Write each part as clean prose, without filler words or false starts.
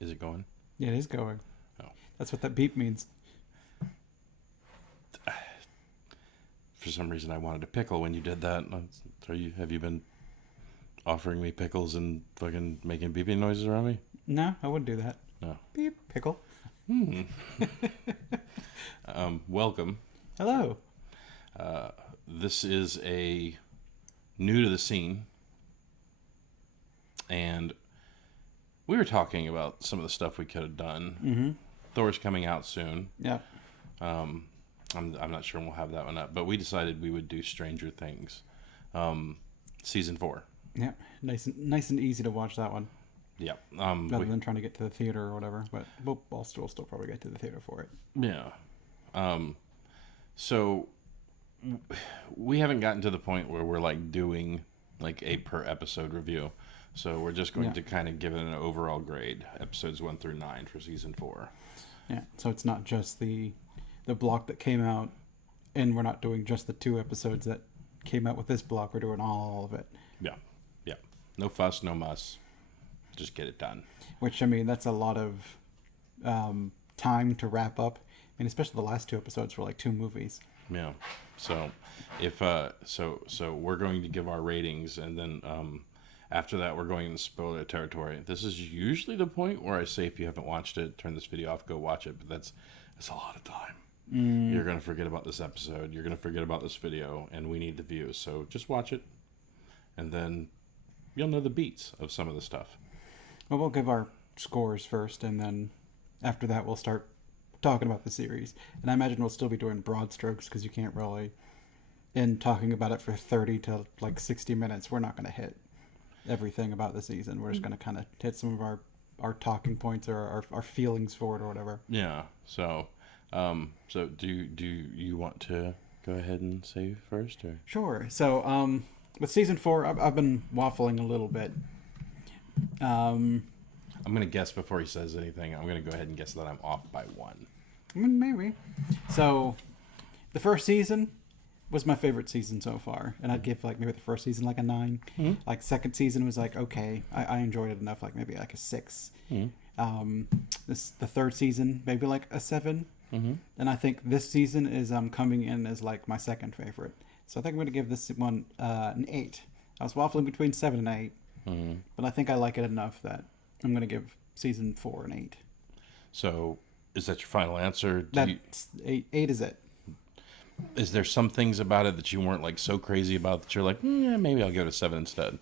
Is it going? Yeah, it is going. Oh. That's what that beep means. For some reason, I wanted a pickle when you did that. Have you been offering me pickles and fucking making beeping noises around me? No, I wouldn't do that. No. Beep, pickle. Welcome. Hello. This is a new to the scene, and we were talking about some of the stuff we could have done. Mm-hmm. Thor's coming out soon. Yeah. I'm not sure we'll have that one up, but we decided we would do Stranger Things, season 4. Yeah. Nice and easy to watch that one. Yeah. Rather than trying to get to the theater or whatever. But we'll still probably get to the theater for it. Yeah. So we haven't gotten to the point where we're like doing like a per episode review. So we're just going to kind of give it an overall grade, episodes 1 through 9 for season 4. Yeah. So it's not just the block that came out, and we're not doing just the 2 episodes that came out with this block. We're doing all of it. Yeah. Yeah. No fuss, no muss. Just get it done. Which, I mean, that's a lot of time to wrap up. I mean, especially the last 2 episodes were like 2 movies. Yeah. So if so we're going to give our ratings, and then after that we're going to spoiler territory. This is usually the point where I say, if you haven't watched it, turn this video off, go watch it. But that's a lot of time. You're going to forget about this episode. You're going to forget about this video, and we need the views. So just watch it, and then you'll know the beats of some of the stuff. Well, we'll give our scores first, and then after that we'll start talking about the series. And I imagine we'll still be doing broad strokes, because you can't really, in talking about it for 30 to like 60 minutes, we're not going to hit everything about the season. We're just going to kind of hit some of our talking points or our feelings for it or whatever. Yeah. So do you want to go ahead and say first, or? Sure. So with season 4, I've been waffling a little bit. I'm going to guess before he says anything. I'm going to go ahead and guess that I'm off by 1. Maybe. So the first season was my favorite season so far, and I'd give like maybe the first season like a 9. Mm-hmm. Like second season was like okay, I enjoyed it enough, like maybe like a 6. Mm-hmm. The third season maybe like a 7. Mm-hmm. And I think this season is coming in as like my second favorite. So I think I'm going to give this one an 8. I was waffling between 7 and 8, but I think I like it enough that I'm going to give season 4 an 8. So is that your final answer? That's 8 is it. Is there some things about it that you weren't like so crazy about that you're like, maybe I'll give it a 7 instead?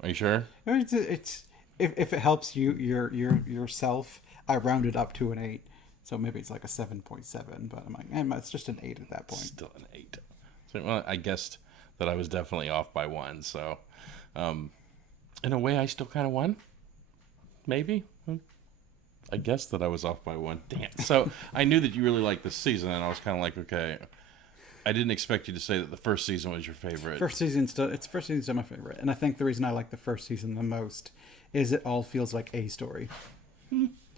Are you sure? It's if it helps yourself, I rounded up to an 8. So maybe it's like a 7.7, but I'm like, it's just an 8 at that point. Still an 8. So, well, I guessed that I was definitely off by 1. So, in a way, I still kind of won. Maybe. I guessed that I was off by 1. Damn. So I knew that you really liked this season, and I was kind of like, okay. I didn't expect you to say that the first season was your favorite. First season's still my favorite, and I think the reason I like the first season the most is it all feels like a story.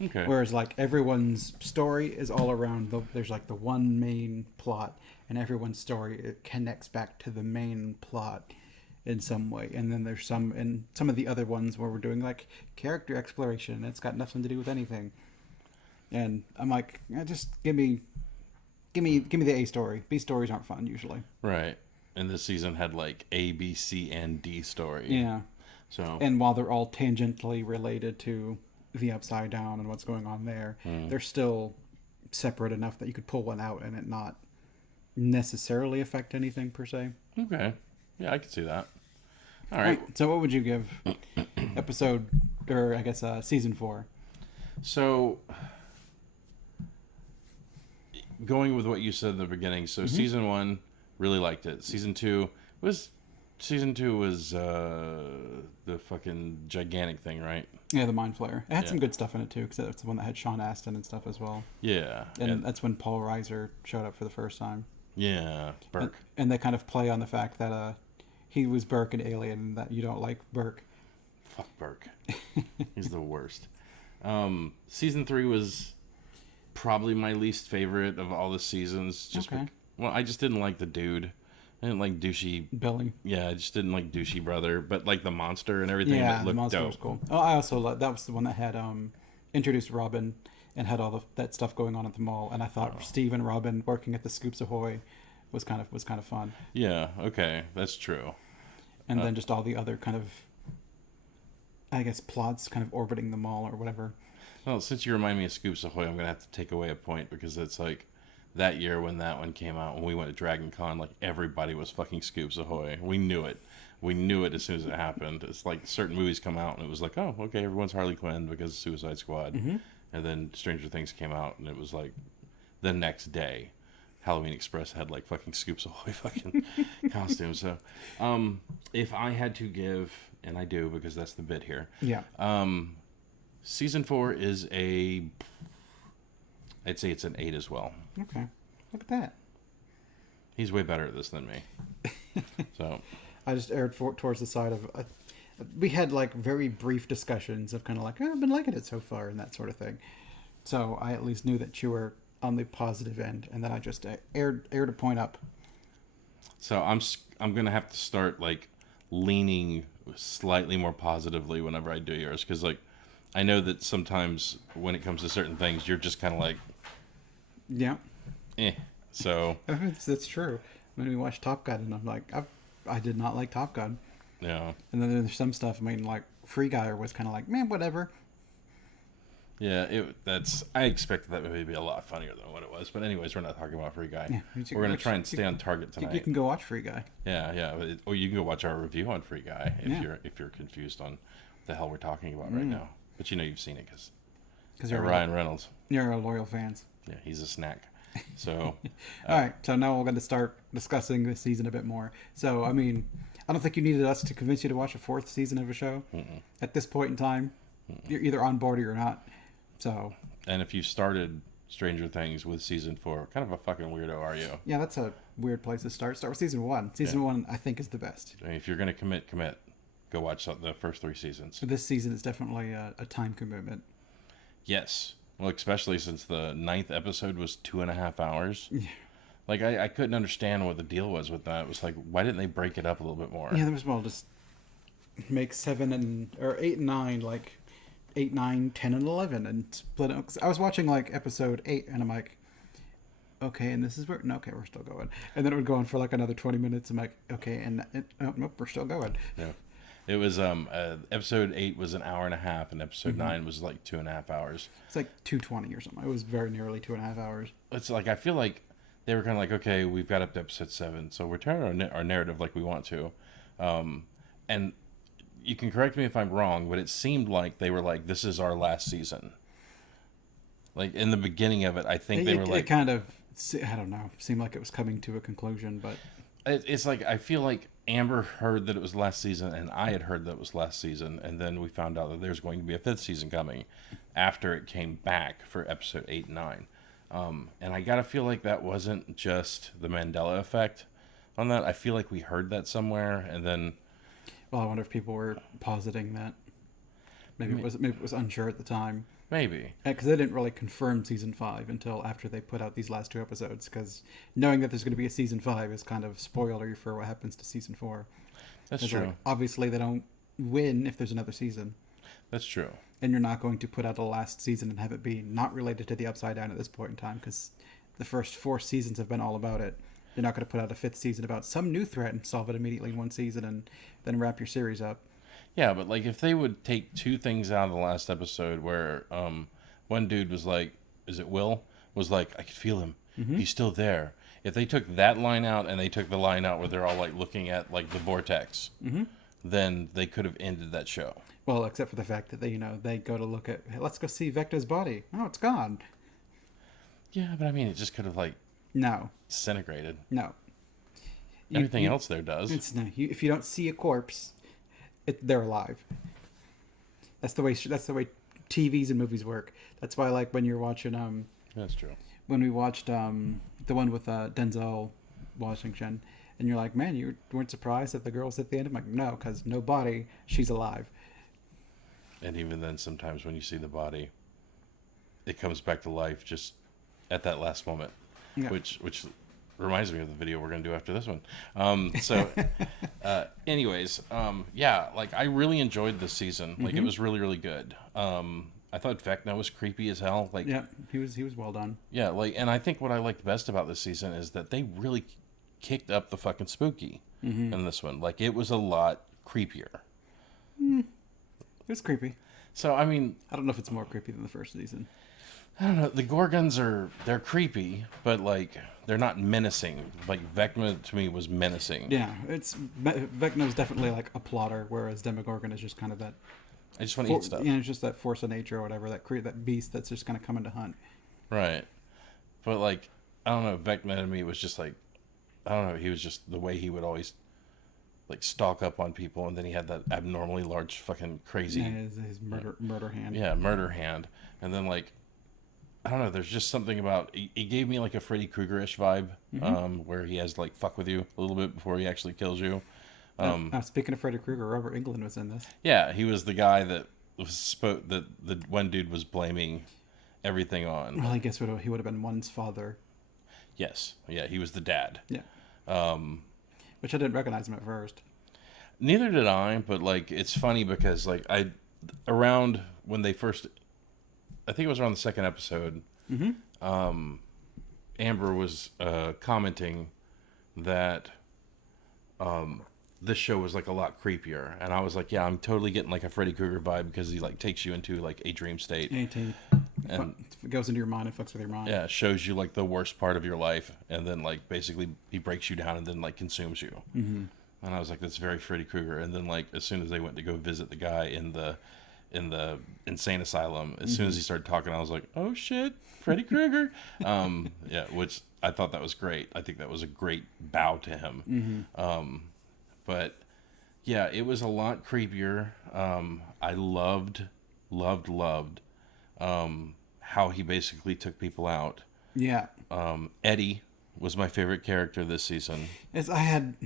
Okay. Whereas like everyone's story is all around there's like the one main plot, and everyone's story, it connects back to the main plot in some way. And then there's some of the other ones where we're doing like character exploration, and it's got nothing to do with anything. And I'm like, just give me the A story. B stories aren't fun usually. Right. And this season had like A, B, C, and D story. Yeah. So. And while they're all tangentially related to the Upside Down and what's going on there, they're still separate enough that you could pull one out and it not necessarily affect anything per se. Okay. Yeah, I can see that. All right. So what would you give episode, or I guess season 4? So, going with what you said in the beginning, so season 1, really liked it. Season 2 was the fucking gigantic thing, right? Yeah, the Mind Flayer. It had some good stuff in it too, because that's the one that had Sean Astin and stuff as well. Yeah. And that's when Paul Reiser showed up for the first time. Yeah, Burke. And they kind of play on the fact that he was Burke in Alien, and that you don't like Burke. Fuck Burke. He's the worst. Season 3 was probably my least favorite of all the seasons. I just didn't like the dude. I didn't like douchey Billy. Yeah, I just didn't like douchey brother, but like the monster and everything. Yeah, that the looked monster dope. was cool. Oh, I also that was the one that had introduced Robin and had all that stuff going on at the mall. And I thought Steve and Robin working at the Scoops Ahoy was kind of fun. Yeah, okay, that's true. And then just all the other kind of, I guess, plots kind of orbiting the mall or whatever. Well, since you remind me of Scoops Ahoy, I'm gonna have to take away a point because it's like that year when that one came out, when we went to Dragon Con, like everybody was fucking Scoops Ahoy. We knew it. We knew it as soon as it happened. It's like certain movies come out and it was like, oh, okay, everyone's Harley Quinn because of Suicide Squad. Mm-hmm. And then Stranger Things came out and it was like the next day, Halloween Express had like fucking Scoops Ahoy fucking costumes. So, if I had to give, and I do because that's the bit here. Yeah. Season 4 is I'd say it's an 8 as well. Okay. Look at that. He's way better at this than me. So I just erred towards the side of. We had like very brief discussions of kind of like, oh, I've been liking it so far and that sort of thing. So I at least knew that you were on the positive end, and then I just aired a point up. So I'm gonna have to start like leaning slightly more positively whenever I do yours, because like I know that sometimes when it comes to certain things, you're just kind of like, Yeah. So That's true. When we watched Top Gun, and I'm like, I did not like Top Gun. yeah, And then there's some stuff, I mean, like Free Guy was kind of like, man, whatever. yeah. I expected that movie to be a lot funnier than what it was. But anyways, we're not talking about Free Guy. Yeah, We're gonna try and stay on target tonight. You can go watch Free Guy. Yeah. Or you can go watch our review on Free Guy Yeah. if you're confused on what the hell we're talking about right now. But you know you've seen it because You're Ryan Reynolds. You're loyal fans. Yeah, he's a snack. So, All right, so now we're going to start discussing this season a bit more. So, I mean, I don't think you needed us to convince you to watch a fourth season of a show. At this point in time. You're either on board or you're not. So, and if you started Stranger Things with season 4, kind of a fucking weirdo are you? yeah, that's a weird place to start. Start with season 1. Season 1, I think, is the best. I mean, if you're gonna commit. Go watch the first 3 seasons. So this season is definitely a time commitment. Yes. Well, especially since the 9th episode was 2.5 hours. Yeah. Like, I couldn't understand what the deal was with that. It was like, why didn't they break it up a little bit more? Yeah, there was well just make 7 or 8 and 9 like 8, 9, 10, and 11 and split it. 'Cause I was watching like episode 8 and I'm like, okay, and this is where no, okay, we're still going. And then it would go on for like another 20 minutes. I'm like, okay, and nope, we're still going. Yeah. It was episode 8 was an hour and a half, and episode 9 was like 2.5 hours. It's like 2:20 or something. It was very nearly 2.5 hours. It's like I feel like they were kind of like, okay, we've got up to episode 7, so we're telling our narrative like we want to, and you can correct me if I'm wrong, but it seemed like they were like, this is our last season. Like in the beginning of it, I think they were like, it kind of, I don't know, seemed like it was coming to a conclusion, but it's like I feel like Amber heard that it was last season, and I had heard that it was last season, and then we found out that there's going to be a 5th season coming after it came back for episode 8 and 9. And I gotta feel like that wasn't just the Mandela effect on that. I feel like we heard that somewhere, and then. Well, I wonder if people were positing that. Maybe it was unsure at the time. Maybe. Because they didn't really confirm season 5 until after they put out these last 2 episodes. Because knowing that there's going to be a season 5 is kind of spoilery for what happens to season 4. That's true. Like, obviously, they don't win if there's another season. That's true. And you're not going to put out a last season and have it be not related to the Upside Down at this point in time. Because the first 4 seasons have been all about it. You're not going to put out a 5th season about some new threat and solve it immediately in one season and then wrap your series up. Yeah, but like if they would take 2 things out of the last episode where one dude was like, is it Will? Was like, I could feel him. Mm-hmm. He's still there. If they took that line out and they took the line out where they're all like looking at like the vortex, then they could have ended that show. Well, except for the fact that they go to look at, hey, let's go see Vecna's body. Oh, it's gone. Yeah, but I mean, it just could have like No. disintegrated. No. Everything else there does. If you don't see a corpse, they're alive. That's the way TVs and movies work. That's why, like, when you're watching That's true. when we watched the one with Denzel Washington, and you're like, man, you weren't surprised that the girl's at the end? I'm like, no, because no body, she's alive. And even then, sometimes when you see the body, it comes back to life just at that last moment, Yeah. which reminds me of the video we're going to do after this one. Anyways, yeah, like I really enjoyed this season. Like it was really, really good. I thought Vecna was creepy as hell. Like, Yeah, he was well done. yeah, like, and I think what I liked best about this season is that they really kicked up the fucking spooky in this one. Like, it was a lot creepier. It was creepy. So, I mean, I don't know if it's more creepy than the first season. I don't know. The Gorgons they're creepy, but like they're not menacing. Like Vecna to me was menacing. Yeah, Vecna is definitely like a plotter, whereas Demogorgon is just kind of that. I just want to eat stuff. You know, it's just that force of nature or whatever, that beast that's just kind of coming to hunt. Right. But like, I don't know. Vecna to me was just like, I don't know. He was just the way he would always like stalk up on people, and then he had that abnormally large fucking crazy. Yeah, his murder hand. Yeah, murder hand, and then like. I don't know. There's just something about he gave me like a Freddy Krueger-ish vibe, where he has to like fuck with you a little bit before he actually kills you. Speaking of Freddy Krueger, Robert Englund was in this. Yeah, he was the guy that that the one dude was blaming everything on. Well, I guess he would have been one's father. Yes, yeah, he was the dad. Yeah. Which I didn't recognize him at first. Neither did I, but like it's funny because like around when they first. I think it was around the second episode. Amber was commenting that this show was like a lot creepier, and I was like, "Yeah, I'm totally getting like a Freddy Krueger vibe because he like takes you into like a dream state, And it goes into your mind and fucks with your mind. yeah, shows you like the worst part of your life, and then like basically he breaks you down and then like consumes you." And I was like, "That's very Freddy Krueger." And then like as soon as they went to go visit the guy in the insane asylum, as soon as he started talking, I was like, oh shit, Freddy Krueger. Yeah, which I thought that was great. I think that was a great bow to him. But yeah, it was a lot creepier. I loved how he basically took people out. Yeah. Eddie was my favorite character this season. I had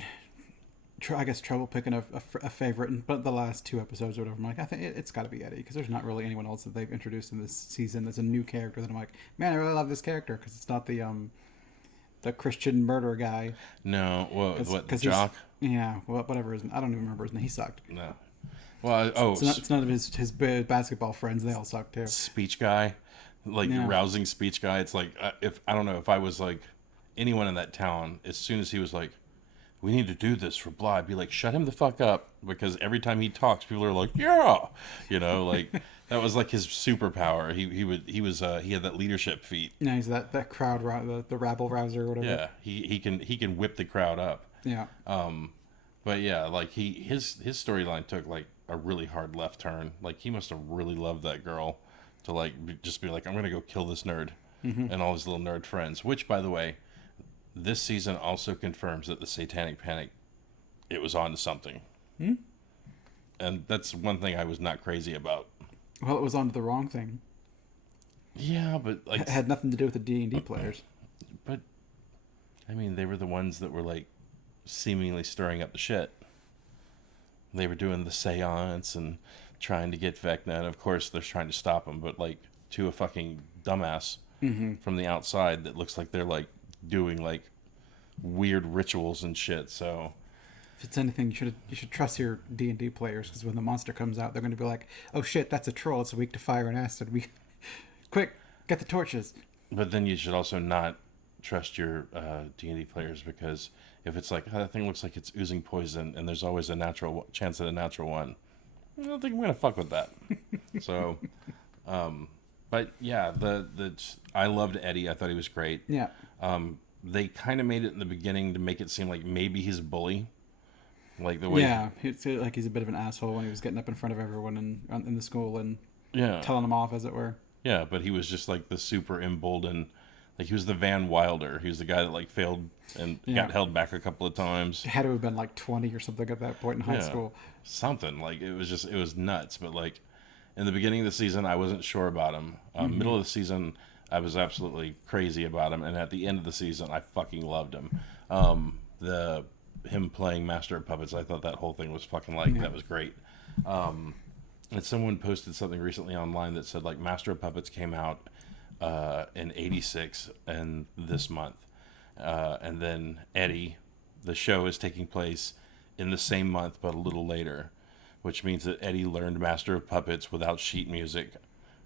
I guess trouble picking a favorite, but the last two episodes or whatever, I'm like, I think it's got to be Eddie, because there's not really anyone else that they've introduced in this season that's a new character that I'm like, man, I really love this character, because it's not the Christian murder guy. No, well, what, the jock? Yeah, well, whatever his, I don't even remember his name. He sucked. No. Well, it's none of his basketball friends. They all suck too. Speech guy, like rousing speech guy. It's like if I don't know if I was like anyone in that town, as soon as he was like, we need to do this for blah, I'd be like, shut him the fuck up, because every time he talks, people are like, yeah, you know, like that was like his superpower. He had that leadership feat. Yeah, he's that crowd, the rabble rouser or whatever. Yeah, he can whip the crowd up. Yeah. But yeah, like his storyline took like a really hard left turn. Like he must have really loved that girl to like just be like, I'm gonna go kill this nerd and all his little nerd friends. Which, by the way, this season also confirms that the Satanic Panic, it was on to something. And that's one thing I was not crazy about. Well, it was on to the wrong thing. Yeah, but like it had nothing to do with the D&D players. But I mean, they were the ones that were like seemingly stirring up the shit. They were doing the seance and trying to get Vecna, and of course they're trying to stop him, but like to a fucking dumbass from the outside that looks like they're like doing like weird rituals and shit. So if it's anything, you should trust your D&D players, because when the monster comes out, they're going to be like, oh shit, that's a troll, it's weak to fire and acid, we quick, get the torches. But then you should also not trust your D&D players, because if it's like, oh, that thing looks like it's oozing poison and there's always a natural chance at a natural one, I don't think I'm gonna fuck with that. So but yeah, I loved Eddie. I thought he was great. Yeah. They kind of made it in the beginning to make it seem like maybe he's a bully, like the way. Yeah, it's like he's a bit of an asshole when he was getting up in front of everyone in the school and telling them off, as it were. Yeah, but he was just like the super emboldened. Like he was the Van Wilder. He was the guy that like failed and got held back a couple of times. He had to have been like 20 or something at that point in high school. Something like it was nuts. But like in the beginning of the season, I wasn't sure about him. Middle of the season, I was absolutely crazy about him, and at the end of the season, I fucking loved him. Him playing Master of Puppets, I thought that whole thing was fucking that was great. And someone posted something recently online that said like Master of Puppets came out in '86 and this month, and then Eddie, the show is taking place in the same month but a little later, which means that Eddie learned Master of Puppets without sheet music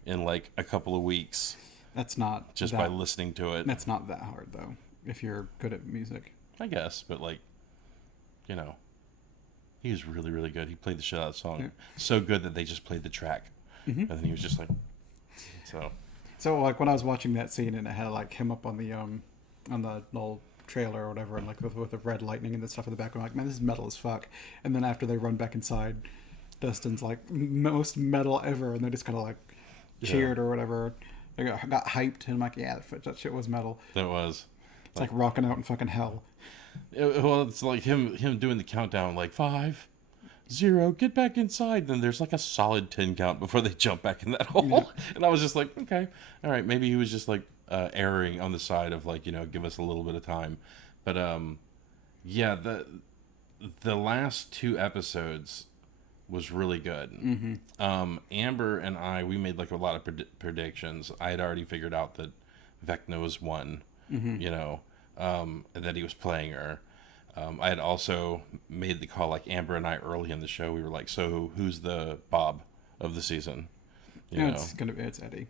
in like a couple of weeks That's not just that, by listening to it. That's not that hard though, if you're good at music. I guess, but like, you know, he was really, really good. He played the shit out of the song. Yeah. So good that they just played the track. Mm-hmm. And then he was just like, so. So like when I was watching that scene and it had like him up on the little trailer or whatever, and like with the red lightning and the stuff in the background, like, man, this is metal as fuck. And then after they run back inside, Dustin's like, most metal ever, and they just kind of like cheered or whatever. They got hyped, and I'm like, yeah, that shit was metal. That was. It's like rocking out in fucking hell. Well, it's like him doing the countdown, like 5, 0, get back inside. Then there's like a solid 10 count before they jump back in that hole. Yeah. And I was just like, okay, all right, maybe he was just like erring on the side of like, you know, give us a little bit of time. But yeah, the last 2 episodes was really good. Mm-hmm. Amber and we made like a lot of predictions. I had already figured out that Vecna was one, Mm-hmm. you know, and that he was playing her. I had also made the call, like Amber and I early in the show. We were like, so who's the Bob of the season? You know? It's Eddie.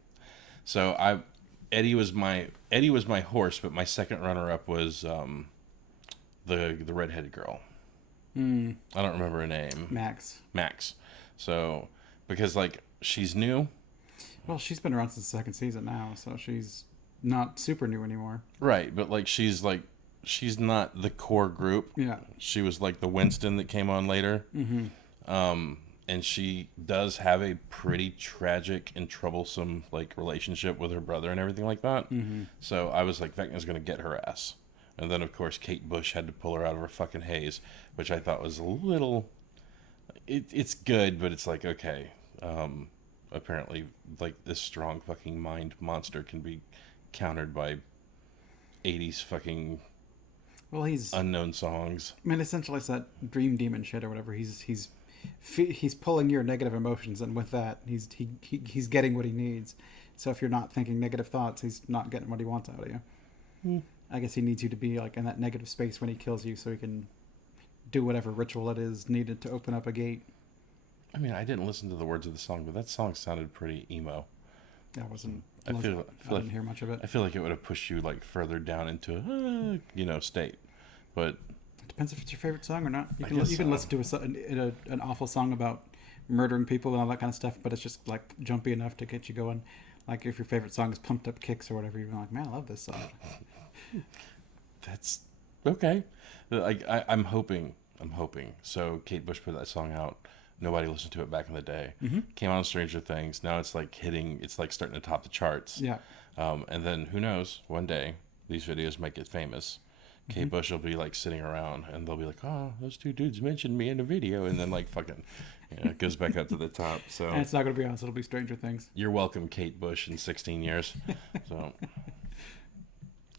So Eddie was my horse, but my second runner up was the redheaded girl. Mm. I don't remember her name. Max. So because like she's new. Well, she's been around since the 2nd season now, so she's not super new anymore. Right, but like she's not the core group. Yeah. She was like the Winston that came on later. Mm-hmm. And she does have a pretty tragic and troublesome like relationship with her brother and everything like that. Mm-hmm. So I was like, Vecna's gonna get her ass. And then of course Kate Bush had to pull her out of her fucking haze, which I thought was a little. It's good, but it's like, okay. Apparently, like this strong fucking mind monster can be countered by 80s fucking unknown songs. I mean, essentially, it's that dream demon shit or whatever. He's pulling your negative emotions, and with that, he's getting what he needs. So if you're not thinking negative thoughts, he's not getting what he wants out of you. I guess he needs you to be like in that negative space when he kills you, so he can do whatever ritual it is needed to open up a gate. I mean, I didn't listen to the words of the song, but that song sounded pretty emo. I didn't hear much of it. I feel like it would have pushed you like further down into state, but it depends if it's your favorite song or not. You can so. listen to an awful song about murdering people and all that kind of stuff, but it's just like jumpy enough to get you going. Like if your favorite song is Pumped Up Kicks or whatever, you're like, man, I love this song. That's okay. Like I'm hoping. So Kate Bush put that song out. Nobody listened to it back in the day. Mm-hmm. Came on Stranger Things. Now it's like it's like starting to top the charts. Yeah. And then who knows? One day these videos might get famous. Mm-hmm. Kate Bush will be like sitting around, and they'll be like, "Oh, those 2 dudes mentioned me in a video," and then like fucking, it goes back up to the top. So and it's not gonna be us. It'll be Stranger Things. You're welcome, Kate Bush, in 16 years. So.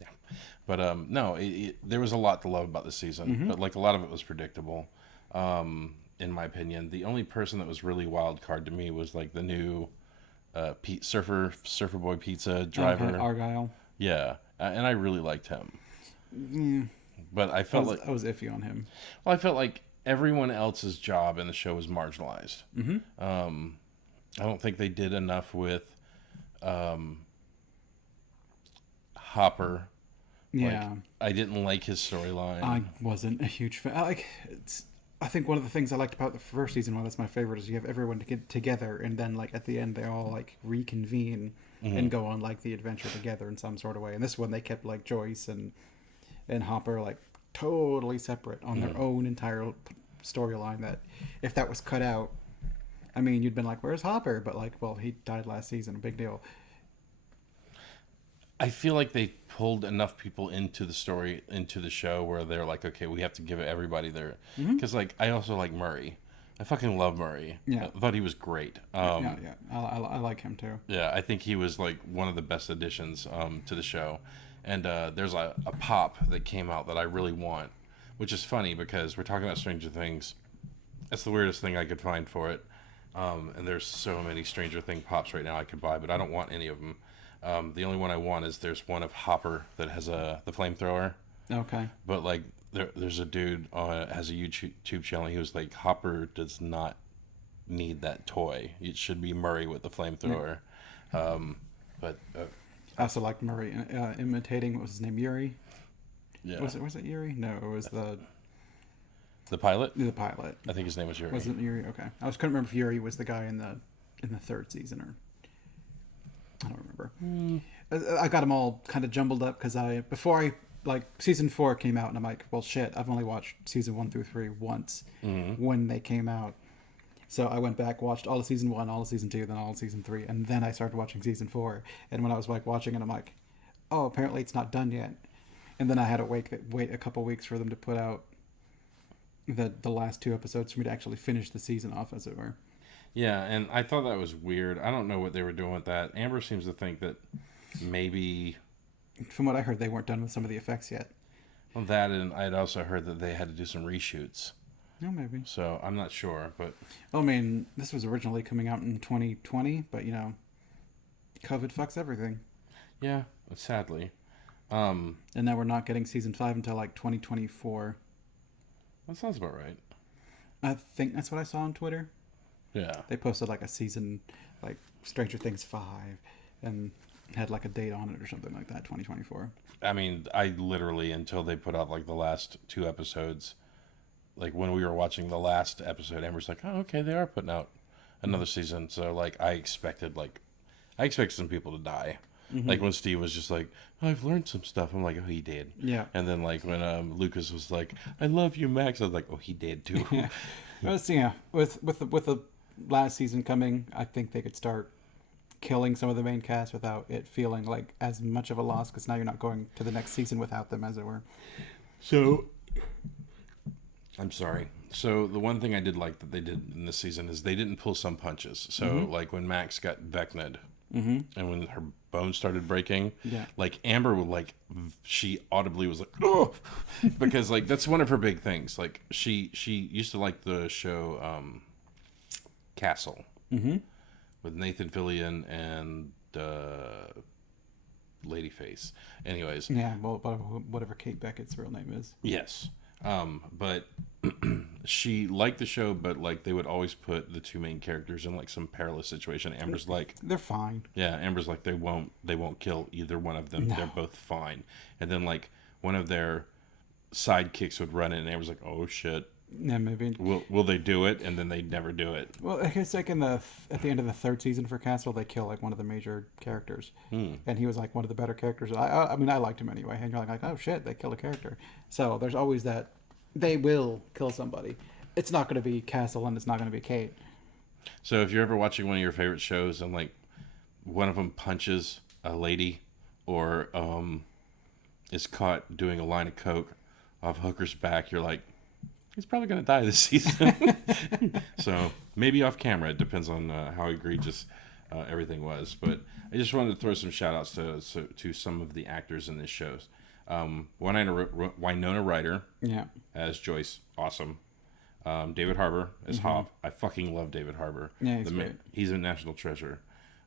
Yeah. But no, there was a lot to love about this season, Mm-hmm. but like a lot of it was predictable. In my opinion, the only person that was really wild card to me was like the new Surfer Boy Pizza driver, Okay, Argyle. Yeah, and I really liked him. Mm. But I felt I was iffy on him. Well, I felt like everyone else's job in the show was marginalized. Mm-hmm. I don't think they did enough with Hopper. Yeah, Like, I didn't like his storyline. I wasn't a huge fan. I think one of the things I liked about the first season, why that's my favorite, is you have everyone to get together, and then like at the end they all like reconvene and go on like the adventure together in some sort of way. And this one they kept like Joyce and Hopper like totally separate on their own entire storyline. That if that was cut out, I mean, you'd been like, "Where's Hopper?" But like, well, he died last season, a big deal. I feel like they pulled enough people into the story, into the show, where they're like, okay, we have to give everybody their... Because, like, I also like Murray. I fucking love Murray. Yeah. I thought he was great. Yeah. I like him, too. Yeah, I think he was, like, one of the best additions to the show. And there's a pop that came out that I really want, which is funny because we're talking about Stranger Things. That's the weirdest thing I could find for it. And there's so many Stranger Thing pops right now I could buy, but I don't want any of them. The only one I want is there's one of Hopper that has the flamethrower. Okay. But like there's a dude has a YouTube channel. He was like, Hopper does not need that toy. It should be Murray with the flamethrower. But I also liked Murray imitating, what was his name, Yuri? yeah, Was it Yuri? No, it was the pilot. the pilot. I think his name was Yuri. Wasn't Yuri? Okay, couldn't remember if Yuri was the guy in the third season or I don't remember. I got them all kind of jumbled up because before season 4 came out and I'm like, well, shit, I've only watched season 1 through 3 once when they came out. So I went back, watched all of season 1, all of season 2, then all of season 3, and then I started watching season 4. And when I was watching it, I'm like, oh, apparently it's not done yet. And then I had to wait a couple weeks for them to put out the last 2 episodes for me to actually finish the season off, as it were. Yeah, and I thought that was weird. I don't know what they were doing with that. Amber seems to think that maybe... From what I heard, they weren't done with some of the effects yet. Well, that, and I'd also heard that they had to do some reshoots. Oh, maybe. So I'm not sure, but... I mean, this was originally coming out in 2020, but, COVID fucks everything. Yeah, sadly. And now we're not getting season 5 until, 2024. That sounds about right. I think that's what I saw on Twitter. Yeah. They posted, a season, Stranger Things 5, and had, a date on it or something like that, 2024. I mean, I literally, until they put out, the last 2 episodes, when we were watching the last episode, Amber's like, oh, okay, they are putting out another season. So, I expected some people to die. Mm-hmm. When Steve was just like, oh, I've learned some stuff. I'm like, oh, he did. Yeah. And then, when Lucas was like, I love you, Max. I was like, oh, he did, too. Yeah. With the last season coming, I think they could start killing some of the main cast without it feeling like as much of a loss, because now you're not going to the next season without them, as it were. So, I'm sorry. So the one thing I did like that they did in this season is they didn't pull some punches. So when Max got Vecna'd and when her bones started breaking, Amber would she audibly was like, oh, because that's one of her big things. She used to like the show Castle with Nathan Fillion and Ladyface. Anyways. Yeah, well, whatever Kate Beckett's real name is. Yes. But she liked the show, but they would always put the 2 main characters in some perilous situation. Amber's they're fine. Yeah, Amber's they won't kill either one of them. No. They're both fine. And then one of their sidekicks would run in, and Amber's like, oh shit. Yeah, maybe. Will they do it? And then they'd never do it. Well, I guess at the end of the 3rd season for Castle, they kill one of the major characters, and he was one of the better characters. I mean, I liked him anyway. And you're like, oh shit, they killed a character. So there's always that they will kill somebody. It's not going to be Castle, and it's not going to be Kate. So if you're ever watching one of your favorite shows and one of them punches a lady, or is caught doing a line of coke off Hooker's back, you're like, he's probably going to die this season. So maybe off camera. It depends on how egregious everything was. But I just wanted to throw some shout outs to some of the actors in this show. Winona Ryder as Joyce. Awesome. David Harbour as Hop. I fucking love David Harbour. Yeah, he's great. He's a national treasure.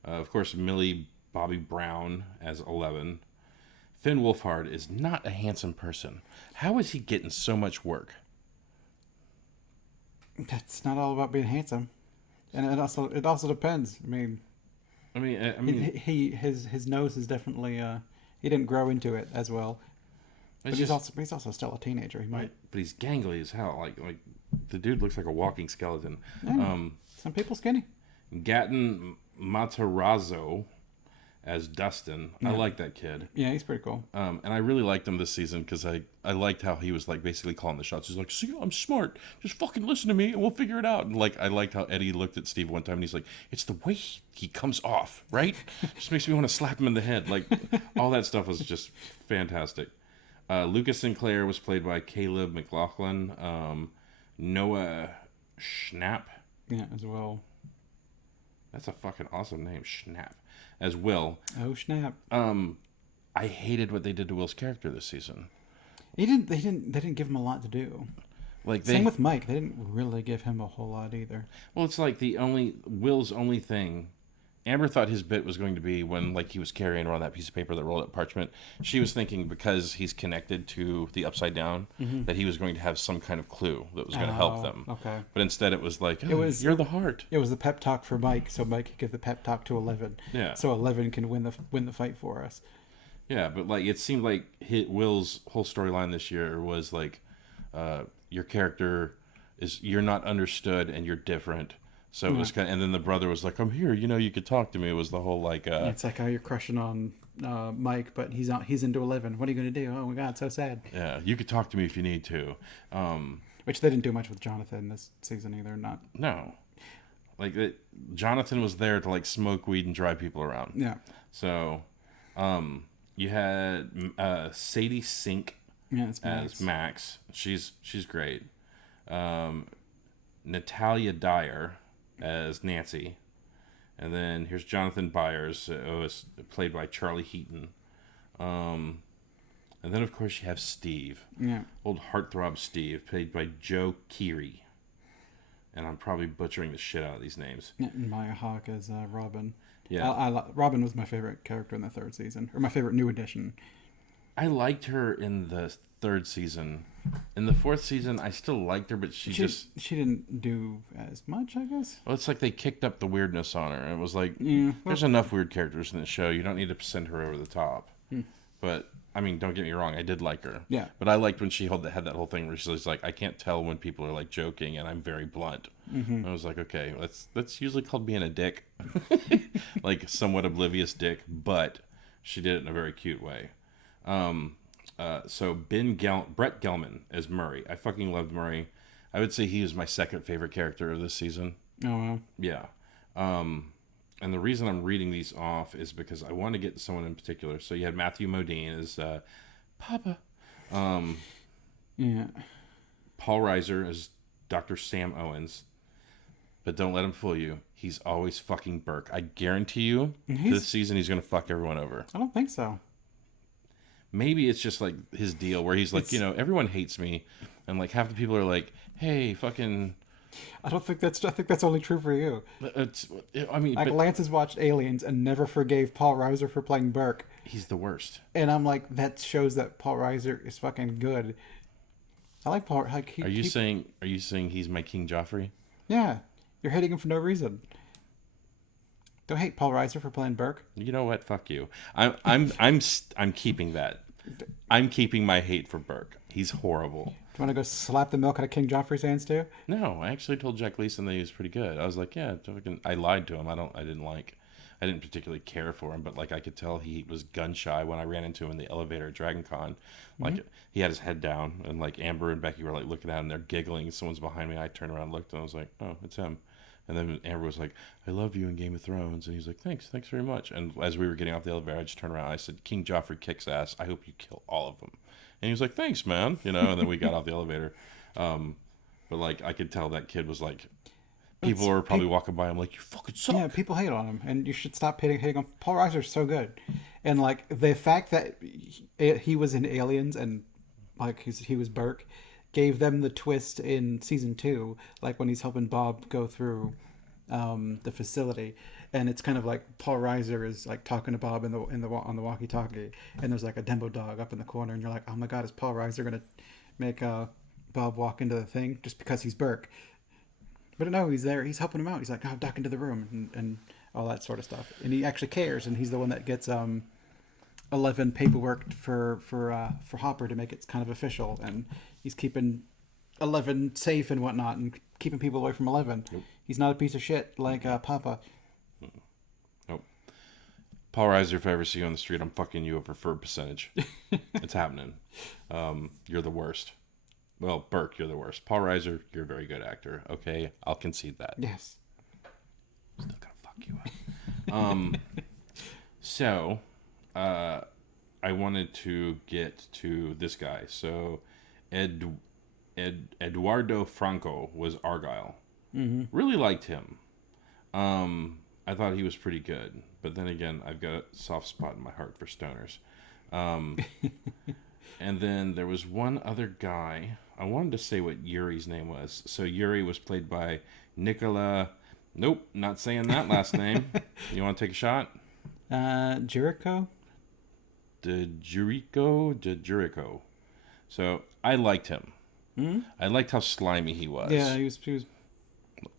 Of course, Millie Bobby Brown as 11. Finn Wolfhard is not a handsome person. How is he getting so much work? That's not all about being handsome, and it also depends. I mean, his nose is definitely he didn't grow into it as well, but he's also still a teenager. He might, but he's gangly as hell. Like the dude looks like a walking skeleton. Yeah, some people skinny. Gaten Matarazzo as Dustin. Yeah. I like that kid. Yeah, he's pretty cool. And I really liked him this season because I liked how he was basically calling the shots. He's like, see, I'm smart. Just fucking listen to me and we'll figure it out. And I liked how Eddie looked at Steve one time and he's like, it's the way he comes off, right? Just makes me want to slap him in the head. All that stuff was just fantastic. Lucas Sinclair was played by Caleb McLaughlin. Noah Schnapp. Yeah, as well. That's a fucking awesome name, Schnapp. As Will. Oh snap! I hated what they did to Will's character this season. They didn't give him a lot to do. Same with Mike. They didn't really give him a whole lot either. Well, it's Will's only thing Amber thought his bit was going to be when like he was carrying around that piece of paper that rolled up parchment. She was thinking because he's connected to the Upside Down that he was going to have some kind of clue that was going to help them. Okay. But instead, it was like, was- you're the heart. It was the pep talk for Mike, so Mike could give the pep talk to 11. Yeah. So 11 can win the fight for us. Yeah, but like it seemed like Will's whole storyline this year was like, your character you're not understood and you're different. So it was kind of, and then the brother was like, "I'm here, you could talk to me." It was the whole like, It's like how you're crushing on Mike, but he's into 11. What are you going to do? Oh my God, so sad. yeah, you could talk to me if you need to. Which they didn't do much with Jonathan this season either. Not. No, like Jonathan was there to like smoke weed and drive people around. Yeah. So, you had Sadie Sink Yeah, it's Max. as Max. She's great. Natalia Dyer as Nancy, and then here's Jonathan Byers, was played by Charlie Heaton. And then of course you have Steve, Yeah. old heartthrob Steve, played by Joe Keery. And I'm probably butchering the shit out of these names. Yeah, and Maya Hawke as Robin. Yeah. Robin was my favorite character in the third season, or my favorite new addition. I liked her in the third season. In the fourth season, I still liked her, but she didn't do as much, I guess. well, it's like they kicked up the weirdness on her. It was like, Yeah. there's enough weird characters in the show. You don't need to send her over the top. But, I mean, don't get me wrong. I did like her. Yeah. But I liked when she had that whole thing where she's like, I can't tell when people are, like, joking, and I'm very blunt. I was like, okay, that's usually called being a dick. Like, somewhat oblivious dick, but she did it in a very cute way. So Brett Gelman as Murray. I fucking loved Murray. I would say he was my second favorite character of this season. Oh, well. Yeah. And the reason I'm reading these off is because I want to get to someone in particular. So you had Matthew Modine as Papa. Yeah. Paul Reiser as Dr. Sam Owens. But don't let him fool you. He's always fucking Burke. I guarantee you, this season he's going to fuck everyone over. I don't think so. Maybe it's just like his deal where he's like, everyone hates me. And like half the people are like, hey, fucking... I think that's only true for you. But Lance has watched Aliens and never forgave Paul Reiser for playing Burke. he's the worst. And I'm like, that shows that Paul Reiser is fucking good. I like Paul. Like, Are you saying he's my King Joffrey? Yeah, you're hating him for no reason. Don't hate Paul Reiser for playing Burke. You know what? Fuck you. I'm keeping that. I'm keeping my hate for Burke. He's horrible. Do you want to go slap the milk out of King Joffrey's hands too? No, I actually told Jack Leeson that he was pretty good. I was like, yeah, I lied to him. I didn't particularly care for him, but like I could tell he was gun shy when I ran into him in the elevator at Dragon Con. Like he had his head down, and like Amber and Becky were like looking at him, they're giggling. Someone's behind me. I turned around, and looked, and I was like, oh, it's him. And then Amber was like, I love you in Game of Thrones. And he's like, thanks very much. And as we were getting off the elevator, I just turned around. I said, King Joffrey kicks ass. I hope you kill all of them. And he was like, thanks, man. And then we got off the elevator. But like, I could tell that kid was like, people were probably walking by him like, you fucking suck. Yeah, people hate on him, and you should stop hating on Paul Reiser's so good. And like the fact that he was in Aliens and like he was Burke gave them the twist in season 2, like when he's helping Bob go through the facility, and it's kind of like Paul Reiser is like talking to Bob on the walkie-talkie, and there's like a Dembo dog up in the corner, and you're like, oh my god, is Paul Reiser gonna make Bob walk into the thing just because he's Burke? But no, he's there. He's helping him out. He's like, oh, duck into the room and all that sort of stuff. And he actually cares, and he's the one that gets 11 paperwork for Hopper to make it kind of official, and he's keeping 11 safe and whatnot, and keeping people away from 11. Nope. He's not a piece of shit like Papa. Nope. Paul Reiser, if I ever see you on the street, I'm fucking you a preferred percentage. It's happening. You're the worst. Well, Burke, you're the worst. Paul Reiser, you're a very good actor. Okay, I'll concede that. Yes. Still gonna fuck you up. So, I wanted to get to this guy. So, Eduardo Franco was Argyle. Mm-hmm. Really liked him. I thought he was pretty good. But then again, I've got a soft spot in my heart for stoners. And then there was one other guy. I wanted to say what Yuri's name was. So Yuri was played by Nikola Nope, not saying that last name. You want to take a shot? Jericho. Jericho. So I liked him. Hmm. I liked how slimy he was. Yeah, he was. He was.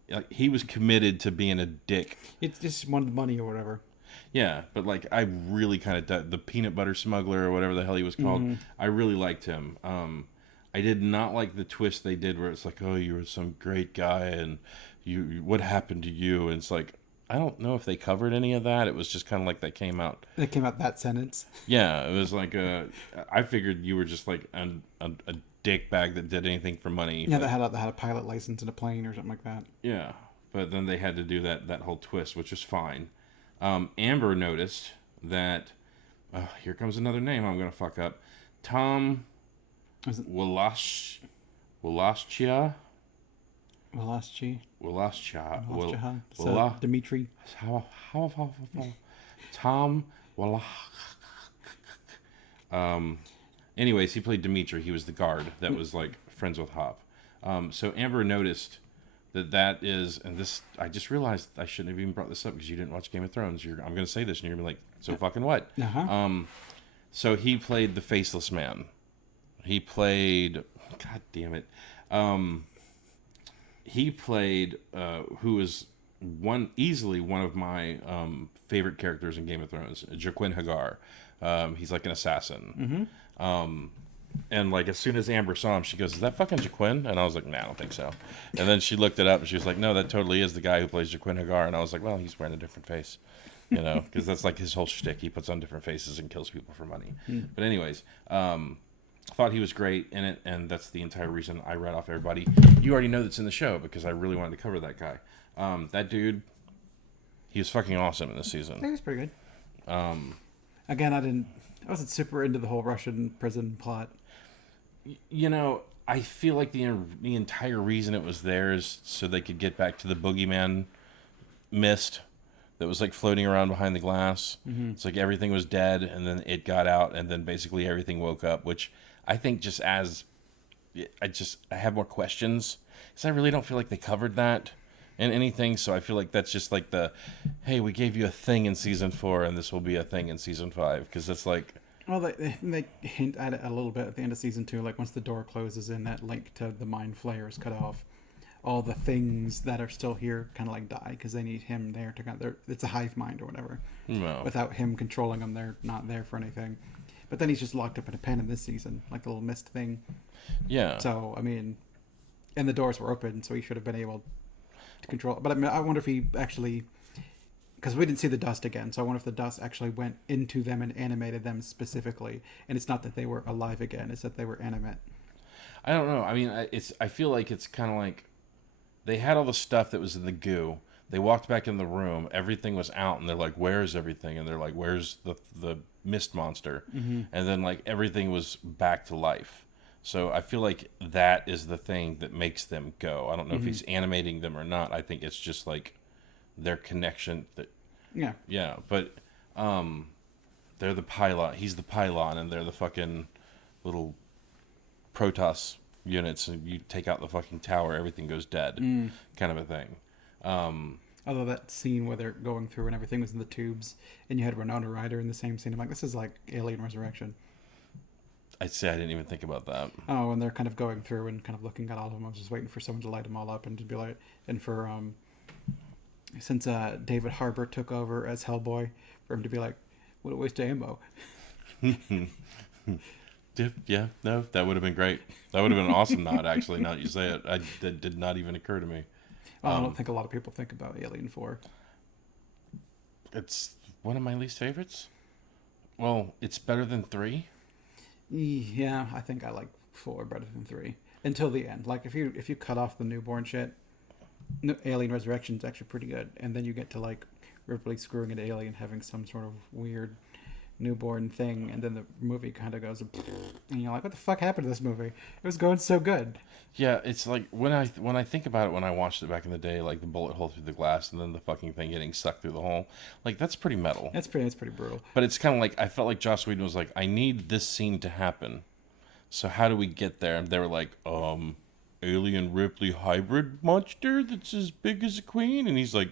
Like, he was committed to being a dick. It just wanted money or whatever. Yeah, but like I really kind of the peanut butter smuggler or whatever the hell he was called. Mm-hmm. I really liked him. I did not like the twist they did where it's like, oh, you were some great guy and what happened to you? And it's like, I don't know if they covered any of that. It was just kind of like that came out. It came out that sentence. Yeah, it was like I figured you were just like a dick bag that did anything for money. Yeah, but, that had a pilot license in a plane or something like that. yeah, but then they had to do that whole twist, which is fine. Amber noticed that here comes another name I'm gonna fuck up. Tom Was it Walaschia. Walaschi? Walaschia. Dimitri. How Tom Wala. Anyways, he played Dimitri. He was the guard that was like friends with Hop. So Amber noticed that is, and this I just realized I shouldn't have even brought this up because you didn't watch Game of Thrones. I'm gonna say this and you're gonna be like, so fucking what? Uh-huh. So he played the Faceless Man. He played, God damn it. He played who is easily one of my favorite characters in Game of Thrones, Jaquin Hagar. He's like an assassin. And like as soon as Amber saw him, she goes, "Is that fucking Jaquin?" And I was like, "Nah, I don't think so." And then she looked it up and she was like, "No, that totally is the guy who plays Jaquin Hagar." And I was like, "Well, he's wearing a different face." Because that's like his whole shtick. He puts on different faces and kills people for money. But anyways, thought he was great in it, and that's the entire reason I read off everybody. You already know that's in the show because I really wanted to cover that guy. That dude, he was fucking awesome in this season. He was pretty good. Again, I wasn't super into the whole Russian prison plot. I feel like the entire reason it was there is so they could get back to the boogeyman mist that was like floating around behind the glass. Mm-hmm. It's like everything was dead, and then it got out, and then basically everything woke up, which I think I have more questions because I really don't feel like they covered that in anything. So I feel like that's just like hey, we gave you a thing in season 4, and this will be a thing in season 5 because it's like. Well, they hint at it a little bit at the end of season 2, like once the door closes and that link to the Mind Flayer is cut off, all the things that are still here kind of like die because they need him there to kind of, it's a hive mind or whatever. No. Without him controlling them, they're not there for anything. But then he's just locked up in a pen in this season, like a little mist thing. Yeah. So I mean, and the doors were open, so he should have been able to control. But I mean, I wonder if he actually. Because we didn't see the dust again, so I wonder if the dust actually went into them and animated them specifically. And it's not that they were alive again; it's that they were animate. I don't know. I mean, I feel like it's kind of like they had all the stuff that was in the goo. They walked back in the room, everything was out, and they're like, "Where's everything?" And they're like, "Where's the mist monster?" Mm-hmm. And then like everything was back to life. So I feel like that is the thing that makes them go. I don't know if he's animating them or not. I think it's just like their connection. Yeah, but they're the pylon. He's the pylon, and they're the fucking little Protoss units. And you take out the fucking tower, everything goes dead, kind of a thing. Although that scene where they're going through and everything was in the tubes, and you had Winona Ryder in the same scene, I'm like, this is like Alien Resurrection. I'd say I didn't even think about that. Oh, and they're kind of going through and kind of looking at all of them. I was just waiting for someone to light them all up and to be like, and for since David Harbour took over as Hellboy, for him to be like, what a waste of ammo. Yeah, no, that would have been great. That would have been an awesome nod, actually, now that you say it. That did not even occur to me. Well, I don't think a lot of people think about Alien 4. It's one of my least favorites. Well, it's better than 3. Yeah, I think I like 4 better than 3. Until the end. Like, if you cut off the newborn shit, Alien Resurrection is actually pretty good, and then you get to like Ripley screwing an alien having some sort of weird newborn thing, and then the movie kind of goes, and you're like, what the fuck happened to this movie? It was going so good. Yeah, it's like when I think about it, when I watched it back in the day, like the bullet hole through the glass and then the fucking thing getting sucked through the hole, like that's pretty metal. That's pretty brutal. But it's kind of like I felt like Joss Whedon was like, I need this scene to happen, so how do we get there? And they were like, alien Ripley hybrid monster that's as big as a queen? And he's like,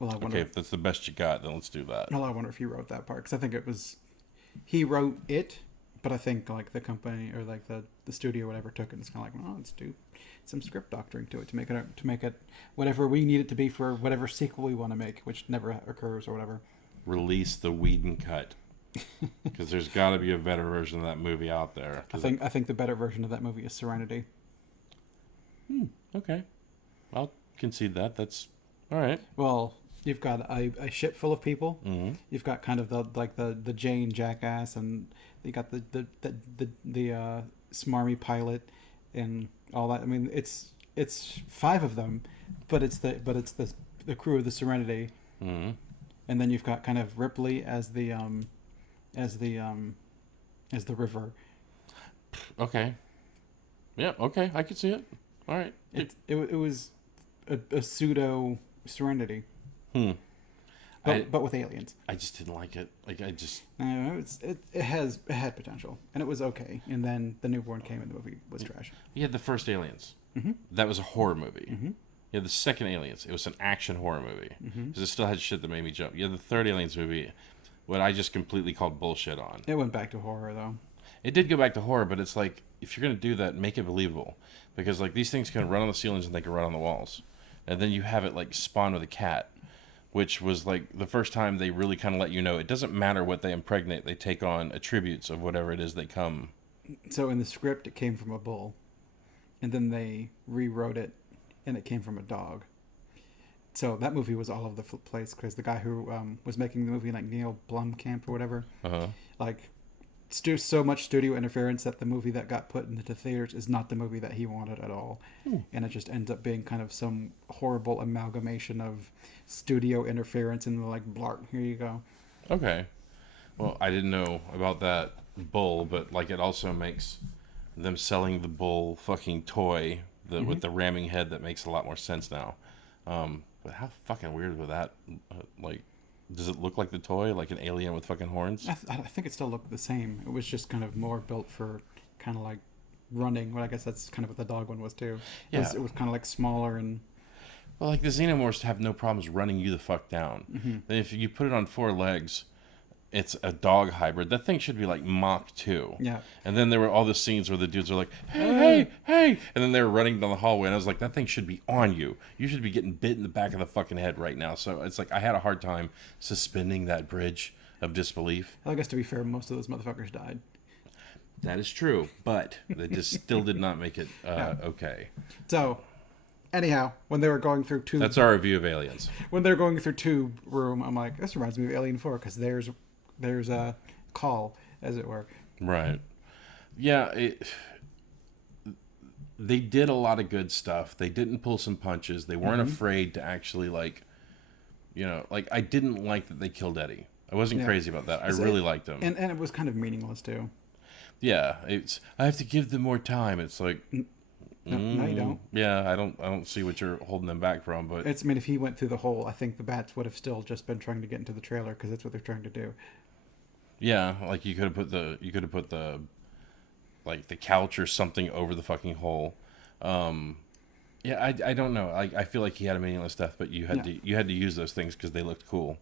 Well, I wonder. okay, if that's the best you got, then let's do that. Well, I wonder if he wrote that part because I think it was he wrote it, but I think like the company or like the studio or whatever took it and it's kind of like, well, let's do some script doctoring to it to make it whatever we need it to be for whatever sequel we want to make, which never occurs or whatever. Release the Whedon cut. Because there's got to be a better version of that movie out there. I think the better version of that movie is Serenity. Okay. I'll concede that. That's all right. Well, you've got a ship full of people. Mm-hmm. You've got kind of the Jane jackass, and you got the smarmy pilot, and all that. I mean, it's 5 of them, but it's the crew of the Serenity, Mm-hmm. and then you've got kind of Ripley as the river. Okay. Yeah, okay. I could see it. All right. It was a pseudo Serenity, Hmm. but with aliens. I just didn't like it. Like, I just... It had potential, and it was okay. And then the newborn came, and the movie was trash. You had the first Aliens. Mm-hmm. That was a horror movie. Mm-hmm. You had the second Aliens. It was an action horror movie. Mm-hmm. Because it still had shit that made me jump. You had the third Aliens movie, what I just completely called bullshit on. It went back to horror though. It did go back to horror, but it's like, if you're going to do that, make it believable. Because, like, these things can run on the ceilings and they can run on the walls. And then you have it, like, spawn with a cat, which was, like, the first time they really kind of let you know it doesn't matter what they impregnate. They take on attributes of whatever it is they come. So in the script, it came from a bull, and then they rewrote it, and it came from a dog. So that movie was all over the place because the guy who was making the movie, like Neil Blomkamp or whatever, Uh-huh. like so much studio interference that the movie that got put into theaters is not the movie that he wanted at all. And it just ends up being kind of some horrible amalgamation of studio interference and like, blark, here you go. Okay. Well, I didn't know about that bull, but, like, it also makes them selling the bull fucking toy with the ramming head that makes a lot more sense now. But how fucking weird would that, like, does it look like the toy, like an alien with fucking horns? I think it still looked the same. It was just kind of more built for kind of like running. Well, I guess that's kind of what the dog one was too. Yeah. It was kind of like smaller and... Well, like, the Xenomorphs have no problems running you the fuck down. Mm-hmm. Then if you put it on 4 legs, it's a dog hybrid. That thing should be like Mach 2. Yeah. And then there were all the scenes where the dudes are like, hey, hey, and then they were running down the hallway, and I was like, that thing should be on you. You should be getting bit in the back of the fucking head right now. So it's like I had a hard time suspending that bridge of disbelief. I guess to be fair, most of those motherfuckers died. That is true, but they just still did not make it okay. So, anyhow, when they were going through tube, That's our review of Aliens. when they're going through tube room, I'm like, this reminds me of Alien 4 because there's a call, as it were. Right. Yeah, they did a lot of good stuff. They didn't pull some punches. They weren't afraid to actually, like, like, I didn't like that they killed Eddie. I wasn't crazy about that. I really liked him. And it was kind of meaningless too. Yeah, I have to give them more time. It's like, No, you don't. Yeah, I don't see what you're holding them back from, but I mean, if he went through the hole, I think the bats would have still just been trying to get into the trailer because that's what they're trying to do. yeah, like, you could have put the like the couch or something over the fucking hole. Yeah, I don't know. I feel like he had a meaningless death, but you had to use those things because they looked cool.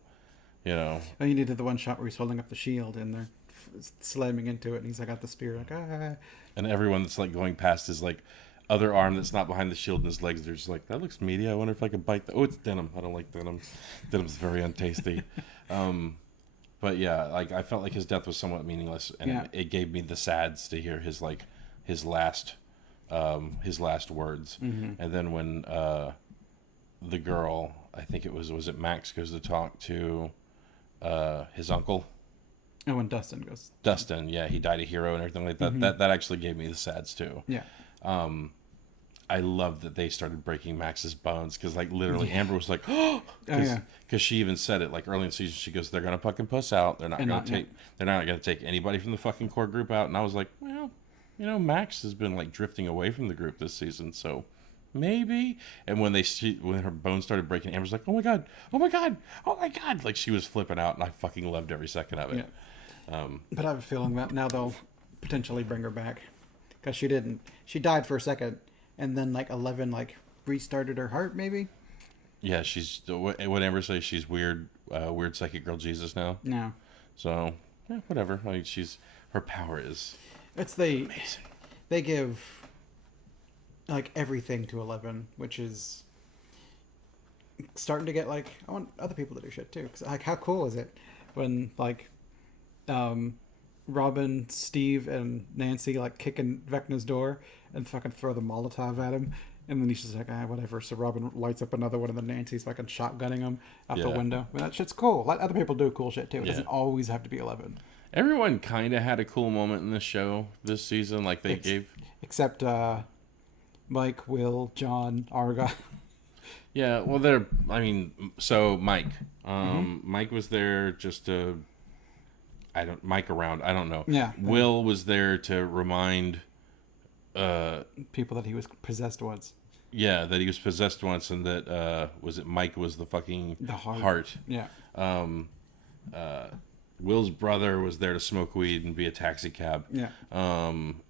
Oh, you needed the one shot where he's holding up the shield and they're slamming into it, and he's like got the spear, like And everyone that's like going past his like other arm that's not behind the shield and his legs, they're just like, that looks meaty. I wonder if I could bite that. Oh, it's denim. I don't like denim. Denim's very untasty. But yeah, like, I felt like his death was somewhat meaningless, and it gave me the sads to hear his last words. And then when the girl, I think it was Max, goes to talk to his uncle. Oh, when Dustin goes. Dustin, yeah, he died a hero and everything like that. That actually gave me the sads too. Yeah. I love that they started breaking Max's bones because, like, literally Amber was like, oh, yeah. Because she even said it, like, early in the season. She goes, they're gonna fucking puss out. They're not gonna take anybody from the fucking core group out. And I was like, well, Max has been like drifting away from the group this season, so maybe. And when her bones started breaking, Amber's like, oh my god, oh my god, oh my god, like, she was flipping out, and I fucking loved every second of it. Yeah. But I have a feeling that now they'll potentially bring her back because she didn't. She died for a second, and then like 11 like restarted her heart, maybe. Yeah, she's what Amber say. She's weird, weird psychic girl Jesus now. No, So yeah, whatever. Like she's her power is it's amazing. they give like everything to 11, which is starting to get like I want other people to do shit too. Because like, how cool is it when like um Robin, Steve, and Nancy like kicking Vecna's door and fucking throw the Molotov at him, and then he's just like, whatever. So Robin lights up another one, and then Nancy's fucking shotgunning him out the Yeah. window. I mean, that shit's cool. Let other people do cool shit too. It Yeah. doesn't always have to be 11. Everyone kind of had a cool moment in the show this season. Like they gave. Except Mike, Will, John, Argyle. Yeah, well, they're. I mean, so Mike. Mike was there just to. Mike around. I don't know. Yeah. Will was there to remind. People that he was possessed once. Yeah, that he was possessed once, and that was it. Mike was the fucking The heart. heart. Yeah. Will's brother was there to smoke weed and be a taxi cab. Yeah.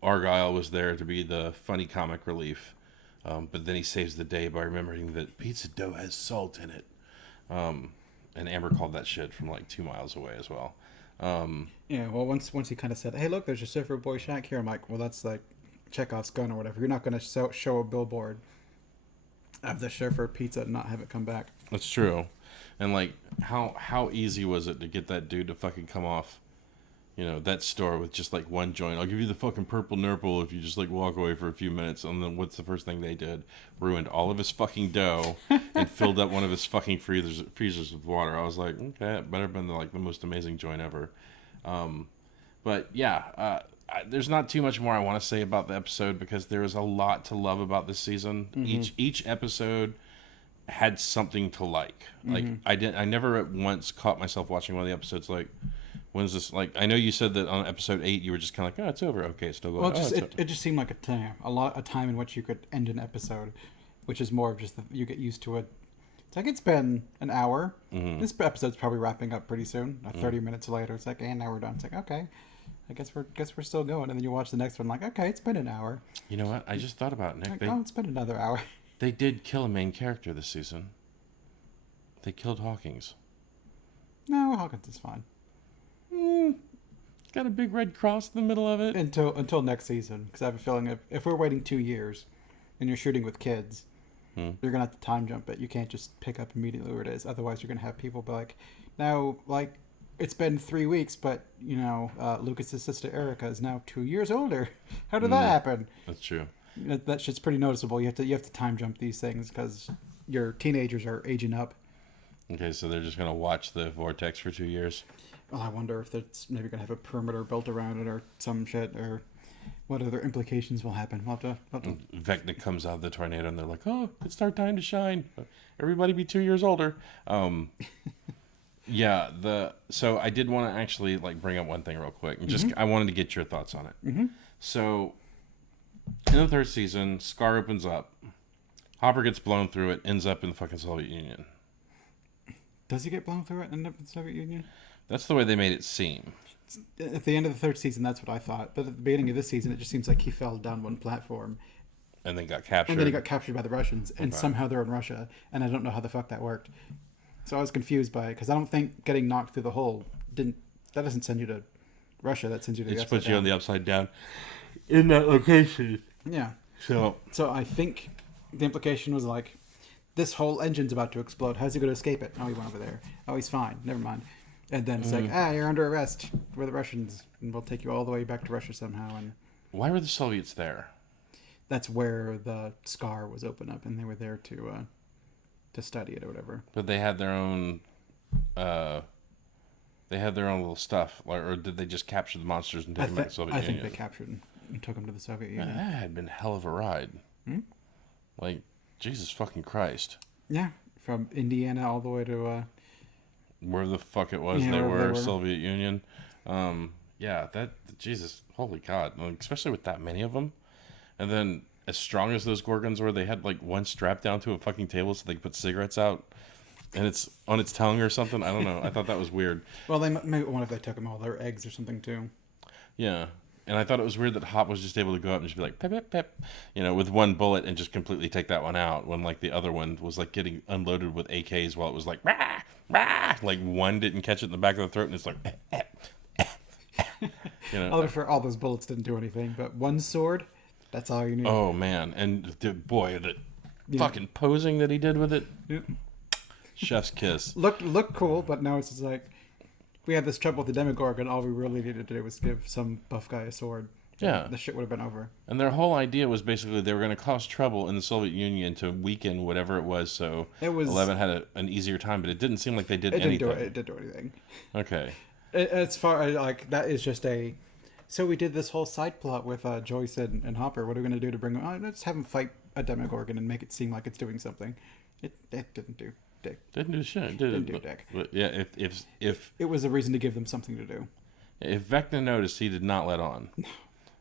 Argyle was there to be the funny comic relief. But then he saves the day by remembering that pizza dough has salt in it. And Amber called that shit from like 2 miles away as well. Yeah, well, once he kind of said, "Hey, look, there's a Surfer Boy shack here," I'm like, "Well, that's like Chekhov's gun or whatever. You're not going to show a billboard of the Surfer pizza and not have it come back." That's true. And like, how easy was it to get that dude to fucking come off, that store with just like one joint? I'll give you the fucking purple nurple if you just like walk away for a few minutes. And then what's the first thing they did? Ruined all of his fucking dough and filled up one of his fucking freezers with water. I was like, okay, that better have been like the most amazing joint ever. But yeah, there's not too much more I want to say about the episode because there is a lot to love about this season. Each episode had something to like. Like I never at once caught myself watching one of the episodes like, when's this? Like I know you said that on episode 8 you were just kind of like, oh, it's over. Okay, it's still going. Well, it just seemed like a time in which you could end an episode, which is more of just you get used to it. It's like it's been an hour. This episode's probably wrapping up pretty soon. 30 minutes later, it's like, and now we're done. It's like, okay, I guess we're still going. And then you watch the next one, like, okay, it's been an hour. You know what? I just thought about it, Nick. Like, it's been another hour. They did kill a main character this season. They killed Hawkins. No, Hawkins is fine. Got a big red cross in the middle of it. Until next season, because I have a feeling if we're waiting 2 years, and you're shooting with kids, you're gonna have to time jump it. You can't just pick up immediately where it is. Otherwise, you're gonna have people be like, now, like, it's been 3 weeks, but Lucas's sister Erica is now 2 years older. How did that happen? That's true. That shit's pretty noticeable. You have to time jump these things because your teenagers are aging up. Okay, so they're just gonna watch the vortex for 2 years. Well, I wonder if it's maybe gonna have a perimeter built around it or some shit, or what other implications will happen. We'll have to... Vecna comes out of the tornado, and they're like, "Oh, it's our time to shine. Everybody, be 2 years older." Yeah. So I did want to actually like bring up one thing real quick, and just I wanted to get your thoughts on it. So in the third season, Scar opens up. Hopper gets blown through it, ends up in the fucking Soviet Union. Does he get blown through it and end up in the Soviet Union? That's the way they made it seem. At the end of the third season, that's what I thought. But at the beginning of this season, it just seems like he fell down one platform. And then got captured. And then he got captured by the Russians. And Okay. somehow they're in Russia. And I don't know how the fuck that worked. So I was confused by it. Because I don't think getting knocked through the hole that doesn't send you to Russia. That sends you to It the just upside puts you on down. the upside down in that location. Yeah. So So I think the implication was like, this whole engine's about to explode. How's he going to escape it? Oh, he went over there. Oh, he's fine. Never mind. And then it's like, you're under arrest. We're the Russians, and we'll take you all the way back to Russia somehow. And why were the Soviets there? that's where the Scar was open up, and they were there to study it or whatever. But they had their own. They had their own little stuff, or did they just capture the monsters and take them back to the Soviet I Union? think they captured and took him to the Soviet Man, Union. that had been a hell of a ride. Like, Jesus fucking Christ. Yeah, from Indiana all the way to Where the fuck it was Yeah, they wherever were, they were. Soviet Union. Yeah, that, Jesus, holy God. Like, especially with that many of them. And then, as strong as those Gorgons were, they had, like, one strapped down to a fucking table so they could put cigarettes out. And it's on its tongue or something. I don't know. I thought that was weird. well, maybe what if they took them all their eggs or something too? Yeah. And I thought it was weird that Hop was just able to go up and just be like, pep, pep, pep, with one bullet and just completely take that one out, when like the other one was like getting unloaded with AKs while it was like, rah, rah, like one didn't catch it in the back of the throat and it's like, I'll for all those bullets didn't do anything, but one sword, that's all you need. Oh man, and boy, the fucking posing that he did with it, chef's kiss. Looked cool, but now it's just like, we had this trouble with the Demogorgon. All we really needed to do was give some buff guy a sword. Yeah. The shit would have been over. And their whole idea was basically they were going to cause trouble in the Soviet Union to weaken whatever it was, so Eleven had an easier time, but it didn't seem like they did anything. It didn't do anything. Okay. As far as, like, that is just a... So we did this whole side plot with Joyce and Hopper. What are we going to do to bring them... Oh, let's have them fight a Demogorgon and make it seem like it's doing something. It didn't do dick. Didn't do shit. Didn't do dick. But yeah, if it was a reason to give them something to do. If Vecna noticed, he did not let on.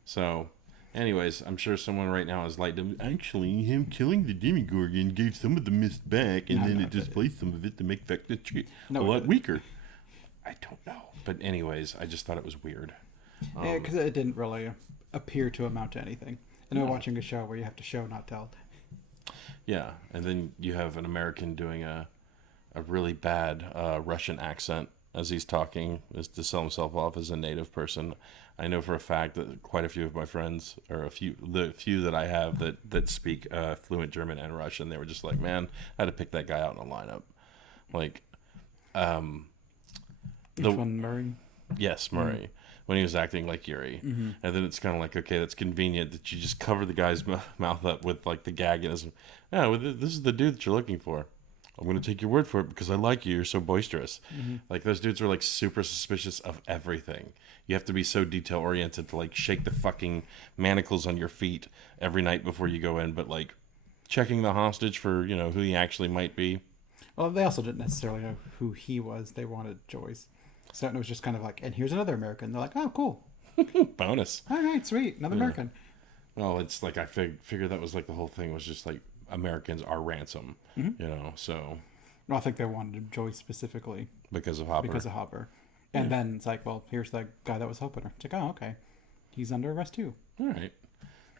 So, anyways, I'm sure someone right now is like, actually, him killing the Demogorgon gave some of the mist back, and then it displaced some of it to make Vecna a lot weaker. I don't know. But anyways, I just thought it was weird. Yeah, because it didn't really appear to amount to anything. And we're watching a show where you have to show, not tell. Yeah, and then you have an American doing a really bad Russian accent as he's talking, is to sell himself off as a native person. I know for a fact that quite a few of my friends, or the few that I have that speak fluent German and Russian, they were just like, man, I had to pick that guy out in a lineup. Like, Which one, Murray? Yes, Murray. When he was acting like Yuri. Mm-hmm. And then it's kind of like, okay, that's convenient that you just cover the guy's mouth up with like the gag in his... Yeah, well, this is the dude that you're looking for. I'm going to take your word for it because I like you. You're so boisterous. Mm-hmm. Like, those dudes are like super suspicious of everything. You have to be so detail oriented to like shake the fucking manacles on your feet every night before you go in. But like checking the hostage for, who he actually might be. Well, they also didn't necessarily know who he was. They wanted Joyce. So it was just kind of like, and here's another American. They're like, oh, cool. Bonus. All right, sweet. Another American. Well, it's like I figured that was like the whole thing was just like Americans are ransom, so. No, I think they wanted Joyce specifically. Because of Hopper. And then it's like, well, here's the guy that was helping her. It's like, oh, okay. He's under arrest too. All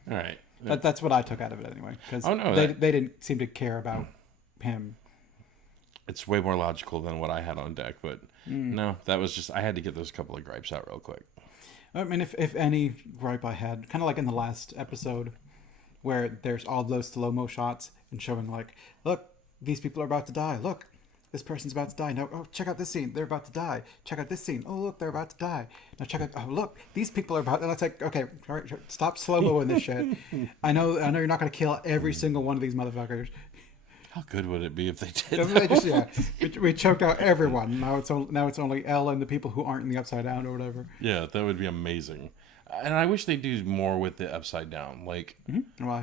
right. That's what I took out of it anyway. Because they didn't seem to care about him. It's way more logical than what I had on deck, but no, that was just, I had to get those couple of gripes out real quick. I mean, if any gripe I had, kind of like in the last episode, where there's all those slow-mo shots and showing like, look, these people are about to die. Look, this person's about to die. Now, oh, check out this scene. They're about to die. Check out this scene. Oh, look, they're about to die. Now check out, oh, look, these people are about, and it's like, okay, all right, stop slow-moing this shit. I know you're not going to kill every single one of these motherfuckers. How good would it be if they did? We choked out everyone. Now it's only Elle and the people who aren't in the Upside Down or whatever. Yeah, that would be amazing. And I wish they do more with the Upside Down. Like,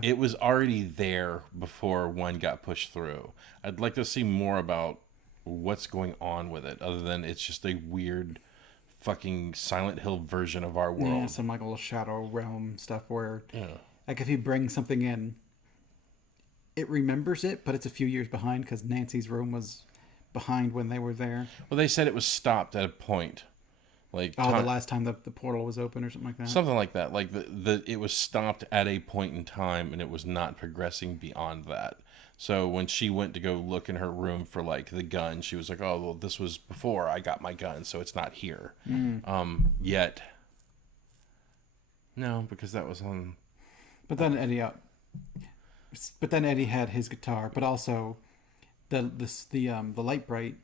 it was already there before one got pushed through. I'd like to see more about what's going on with it, other than it's just a weird fucking Silent Hill version of our world. Yeah, some like little Shadow Realm stuff where, like, if you bring something in, it remembers it, but it's a few years behind because Nancy's room was behind when they were there. Well, they said it was stopped at a point. Like the last time the portal was open or something like that. Something like that. Like it was stopped at a point in time and it was not progressing beyond that. So when she went to go look in her room for like the gun, she was like, "Oh, well, this was before I got my gun, so it's not here." Yet. No, because that was on. But then Eddie had his guitar, but also the light bright.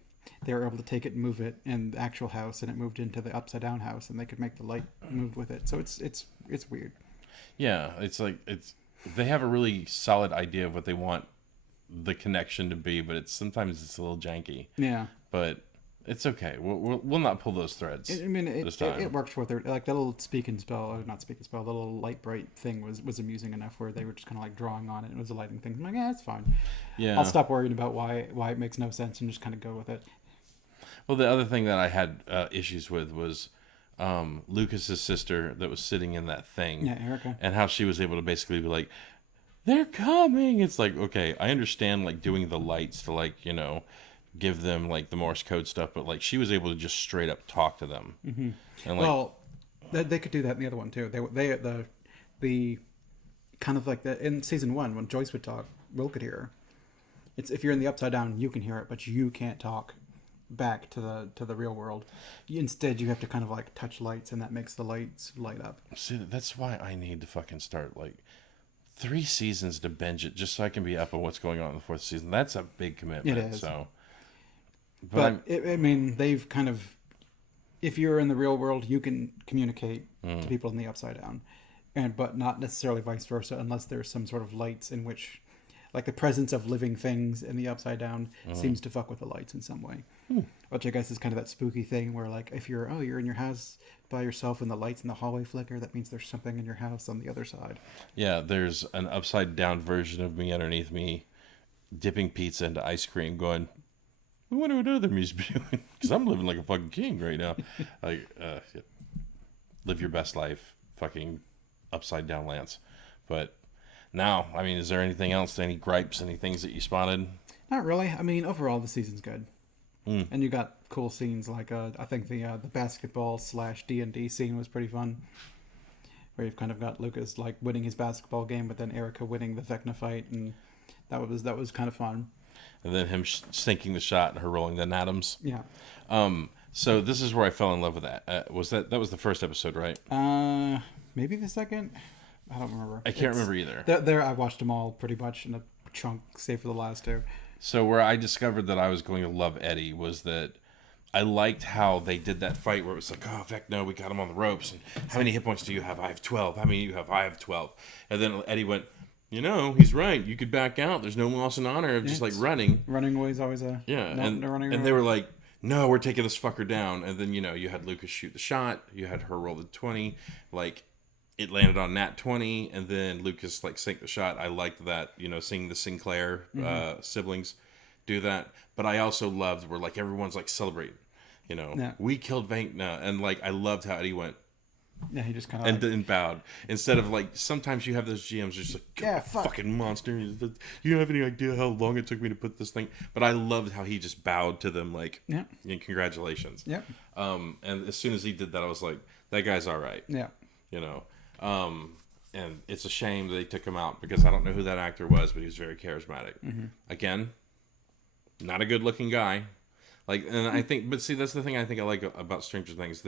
They were able to take it and move it in the actual house, and it moved into the Upside Down house, and they could make the light move with it. So it's weird. Yeah, it's like they have a really solid idea of what they want the connection to be, but sometimes it's a little janky. Yeah, but it's okay. We'll not pull those threads. It worked for their, like, that little the little light bright thing was amusing enough where they were just kind of like drawing on it. It was a lighting thing. I'm like, yeah, it's fine. Yeah, I'll stop worrying about why it makes no sense and just kind of go with it. Well, the other thing that I had issues with was Lucas's sister that was sitting in that thing. Yeah, Erica. And how she was able to basically be like, "They're coming." It's like, okay, I understand like doing the lights to like, give them like the Morse code stuff, but like she was able to just straight up talk to them. Mm-hmm. And like, They could do that in the other one too. The kind of like that in season 1 when Joyce would talk, Will could hear her. It's if you're in the upside down, you can hear it, but you can't talk back to the real world. Instead, you have to kind of like touch lights, and that makes the lights light up. See, that's why I need to fucking start like 3 seasons to binge it just so I can be up on what's going on in the 4th season. That's a big commitment. It is. So, But I mean, they've kind of, if you're in the real world, you can communicate to people in the upside down, but not necessarily vice versa, unless there's some sort of lights in which, like the presence of living things in the upside down seems to fuck with the lights in some way, which I guess is kind of that spooky thing where like if you're in your house by yourself and the lights in the hallway flicker, that means there's something in your house on the other side. yeah, there's an upside down version of me underneath me, dipping pizza into ice cream, going, I wonder what other me's be doing, because I'm living like a fucking king right now. Like, yeah. Live your best life, fucking upside down Lance. But now, I mean, is there anything else? Any gripes? Any things that you spotted? Not really. I mean, overall the season's good, and you got cool scenes like I think the basketball / D&D scene was pretty fun, where you've kind of got Lucas like winning his basketball game, but then Erica winning the Vecna fight, and that was kind of fun. And then him sinking the shot and her rolling the atoms. Yeah. So this is where I fell in love with that. Was that was the first episode, right? Maybe the second. I don't remember. I can't remember either. There, I watched them all pretty much in a chunk, save for the last 2. So where I discovered that I was going to love Eddie was that I liked how they did that fight where it was like, oh, heck no, we got him on the ropes. And how many hit points do you have? I have 12. How many do you have? I have 12. And then Eddie went, you know, he's right. You could back out. There's no loss in honor of just like running. Running away is always a... Yeah. running and they were like, no, we're taking this fucker down. And then, you know, you had Lucas shoot the shot. You had her roll the 20. Like, it landed on nat 20. And then Lucas, like, sank the shot. I liked that, you know, seeing the Sinclair siblings do that. But I also loved where, like, everyone's, like, celebrating. You know, we killed Vecna. And, like, I loved how Eddie went. Yeah, he just kind of... And bowed. Instead of, like, sometimes you have those GMs just like, yeah, fucking monster. You don't have any idea how long it took me to put this thing. But I loved how he just bowed to them, like, yeah, congratulations. Yeah. And as soon as he did that, I was like, that guy's all right. Yeah. You know? And it's a shame they took him out because I don't know who that actor was, but he was very charismatic. Mm-hmm. Again, not a good looking guy. Like, and I think, but see, that's the thing I think I like about Stranger Things.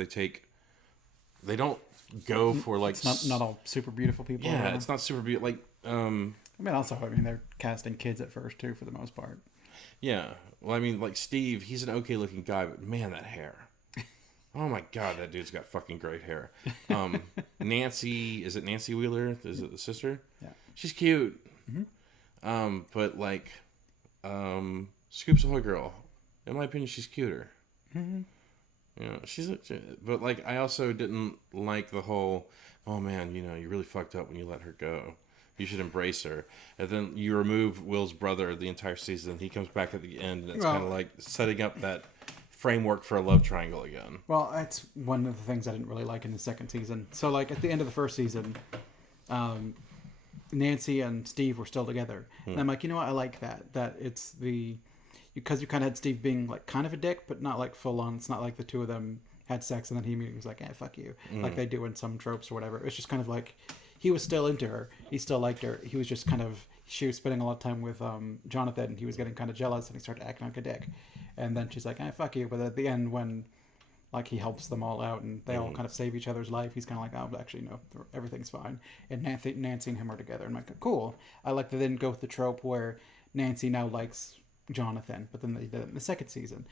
They don't go for like... It's not all super beautiful people. Yeah, it's not super beautiful. Like, I mean, also, they're casting kids at first, too, for the most part. Yeah. Well, I mean, like, Steve, he's an okay-looking guy, but man, that hair. Oh, my God, that dude's got fucking great hair. Nancy, is it Nancy Wheeler? Is it the sister? Yeah. She's cute. Mm-hmm. But, like, Scoops Ahoy girl, in my opinion, she's cuter. Mm-hmm. You know, but like I also didn't like the whole, oh man, you know, you really fucked up when you let her go. You should embrace her. And then you remove Will's brother the entire season. He comes back at the end, and it's kind of like setting up that framework for a love triangle again. Well, that's one of the things I didn't really like in the second season. So like at the end of the first season, Nancy and Steve were still together, and I'm like, you know what, I like that. That it's the... Because you kind of had Steve being like kind of a dick, but not like full on. It's not like the two of them had sex and then he immediately was like, fuck you. Like they do in some tropes or whatever. It's just kind of like he was still into her. He still liked her. He was just kind of... She was spending a lot of time with Jonathan, and he was getting kind of jealous, and he started acting like a dick. And then she's like, fuck you. But at the end, when like he helps them all out and they all kind of save each other's life, he's kind of like, oh, actually, no, everything's fine. And Nancy and him are together. I'm like, cool. I like to then go with the trope where Nancy now likes Jonathan, but then they did it in the second season,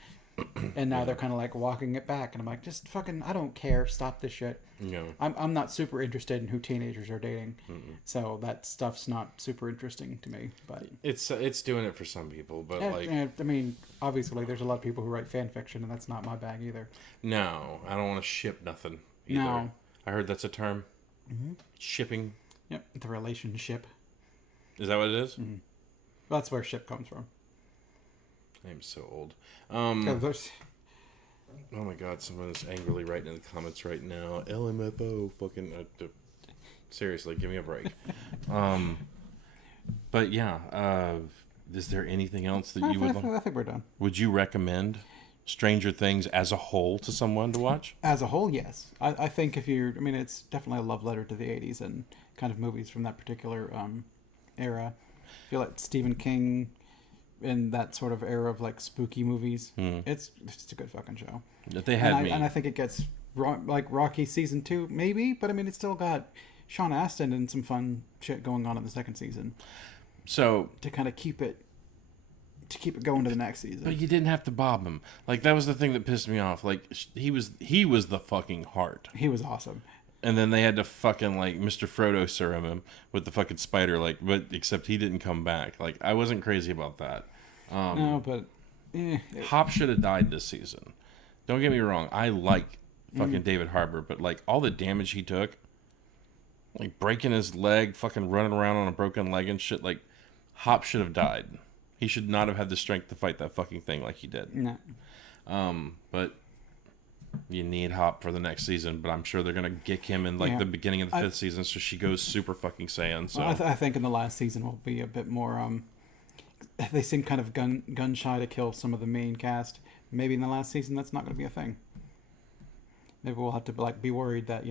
and now they're kind of like walking it back, and I'm like, just fucking, I don't care, stop this shit. No, I'm not super interested in who teenagers are dating, so that stuff's not super interesting to me. But it's doing it for some people, but I mean, obviously, there's a lot of people who write fan fiction, and that's not my bag either. No, I don't want to ship nothing either. No, I heard that's a term. Mm-hmm. Shipping. Yep, the relationship. Is that what it is? Mm-hmm. Well, that's where ship comes from. I'm so old. Oh my God, someone is angrily writing in the comments right now. LMFO, fucking... seriously, give me a break. But yeah, is there anything else that you would... I think we're done. Would you recommend Stranger Things as a whole to someone to watch? As a whole, yes. I think if you're, I mean, it's definitely a love letter to the '80s and kind of movies from that particular era. I feel like Stephen King in that sort of era of like spooky movies. It's just a good fucking show. They had me. And I think it gets like Rocky season 2 maybe, but I mean, it's still got Sean Astin and some fun shit going on in the second season So, to kind of keep it going to the next but season. you didn't have to bob him. Like that was the thing that pissed me off. Like he was the fucking heart. He was awesome. And then they had to fucking like Mr. Frodo serum him with the fucking spider, like, but except he didn't come back. Like I wasn't crazy about that. No, but Hop should have died this season. Don't get me wrong. I like fucking David Harbour, but like all the damage he took, like breaking his leg, fucking running around on a broken leg and shit. Like Hop should have died. He should not have had the strength to fight that fucking thing like he did. no. But you need Hop for the next season. But I'm sure they're gonna gick him in like Yeah. the beginning of the fifth season, so she goes Super fucking Saiyan. So I think in the last season will be a bit more. They seem kind of gun shy to kill some of the main cast. Maybe in the last season that's not going to be a thing. Maybe we'll have to like be worried that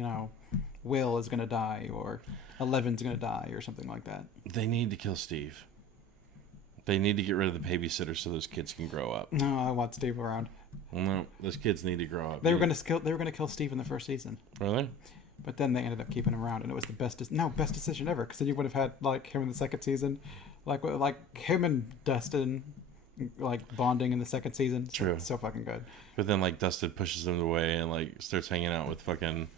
Will is going to die or Eleven's going to die or something like that. they need to kill Steve. They need to get rid of the babysitter so those kids can grow up. No, I want Steve around. Well, no, those kids need to grow up. They were going to kill Steve in the first season, Really? but then they ended up keeping him around, and it was the best decision ever. Because then you would have had like him in the second season, like him and Dustin, like bonding in the second season. True. So fucking good. But then like Dustin pushes them away and like starts hanging out with fucking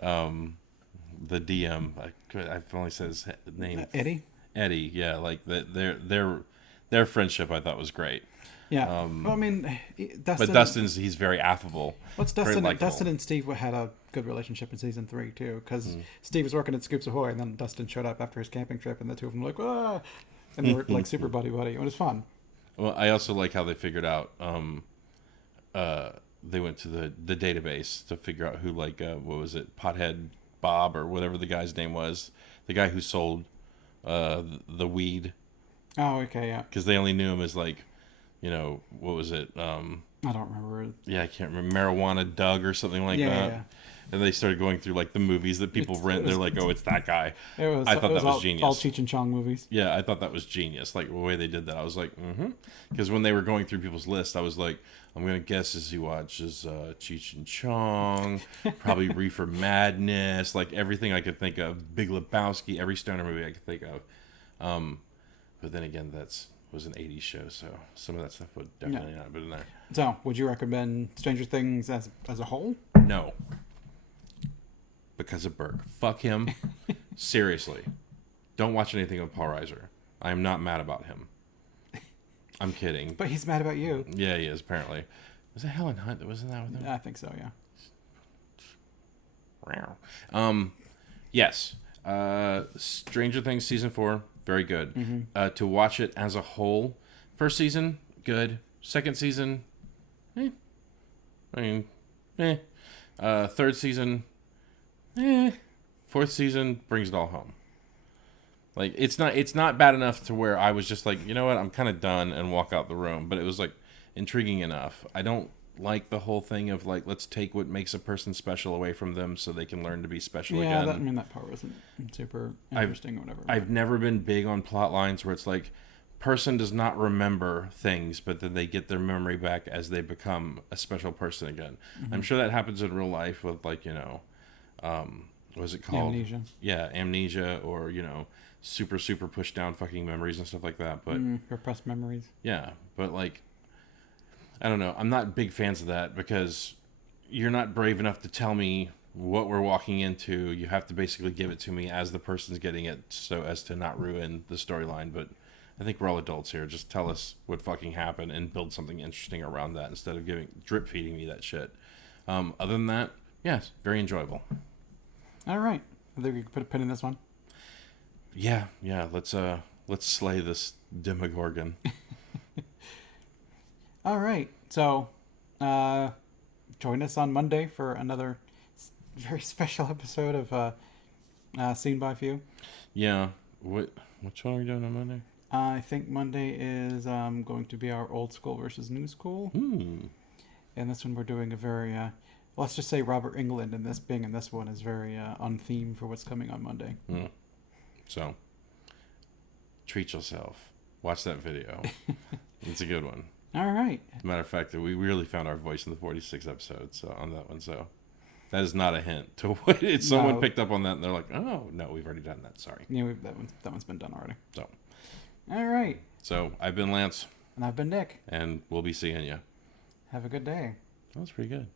the DM. I've only said his name. Eddie. Eddie. Yeah, like their friendship I thought was great. Yeah. Well, I mean, Dustin. But he's very affable. What's very Dustin? likable. Dustin and Steve had a good relationship in season 3 too, because Steve was working at Scoops Ahoy, and then Dustin showed up after his camping trip, and the two of them were like, ah, and they were like super buddy. It was fun. Well, I also like how they figured out. They went to the database to figure out who like what was it, Pothead Bob or whatever the guy's name was, the guy who sold the weed, Oh, okay, yeah. because they only knew him as like, what was it? I don't remember. Yeah, I can't remember, Marijuana Doug or something like Yeah, that. yeah. And they started going through like the movies that people rent. They're like, oh, it's that guy. It was. I thought it was that was all, genius. All Cheech and Chong movies. Yeah, I thought that was genius. Like the way they did that, I was like, because when they were going through people's lists, I was like, I'm gonna guess as he watches Cheech and Chong, probably Reefer Madness, like everything I could think of, Big Lebowski, every stoner movie I could think of. But then again, was an '80s show, so some of that stuff would definitely not have been in there. So, would you recommend Stranger Things as a whole? No, because of Burke. Fuck him. Seriously, don't watch anything with Paul Reiser. I am not mad about him. I'm kidding. But he's mad about you. Yeah, he is, apparently. Was it Helen Hunt that was in that with him? I think so. Yeah. Yes. Stranger Things season 4, very good. To watch it as a whole, first season, good. Second season, I mean, third season, fourth season brings it all home. Like it's not bad enough to where I was just like, you know what, I'm kind of done and walk out the room. But it was like intriguing enough. I don't like the whole thing of like, let's take what makes a person special away from them so they can learn to be special again. Yeah, that part wasn't super interesting or whatever. I've never been big on plot lines where it's like, person does not remember things, but then they get their memory back as they become a special person again. I'm sure that happens in real life with like, what is it called? Amnesia. Yeah, amnesia, or super pushed down fucking memories and stuff like that. But Repressed memories. yeah, but like, I don't know. I'm not big fans of that because you're not brave enough to tell me what we're walking into. You have to basically give it to me as the person's getting it, so as to not ruin the storyline. But I think we're all adults here. Just tell us what fucking happened and build something interesting around that instead of drip feeding me that shit. Other than that, yes, very enjoyable. All right. I think we can put a pin in this one. Yeah. Let's slay this Demogorgon. All right. So, join us on Monday for another very special episode of Seen by Few. Yeah. Which one are we doing on Monday? I think Monday is going to be our old school versus new school. And this one we're doing a very, let's just say Robert England and this being in this one is very on theme for what's coming on Monday. So, treat yourself. Watch that video. It's a good one. All right. Matter of fact, we really found our voice in the 46 episodes on that one. So that is not a hint to what it's someone No. picked up on that and they're like, oh no, we've already done that. Sorry. Yeah, that one's been done already. So All right. I've been Lance, And I've been Nick. and we'll be seeing you. Have a good day. That was pretty good.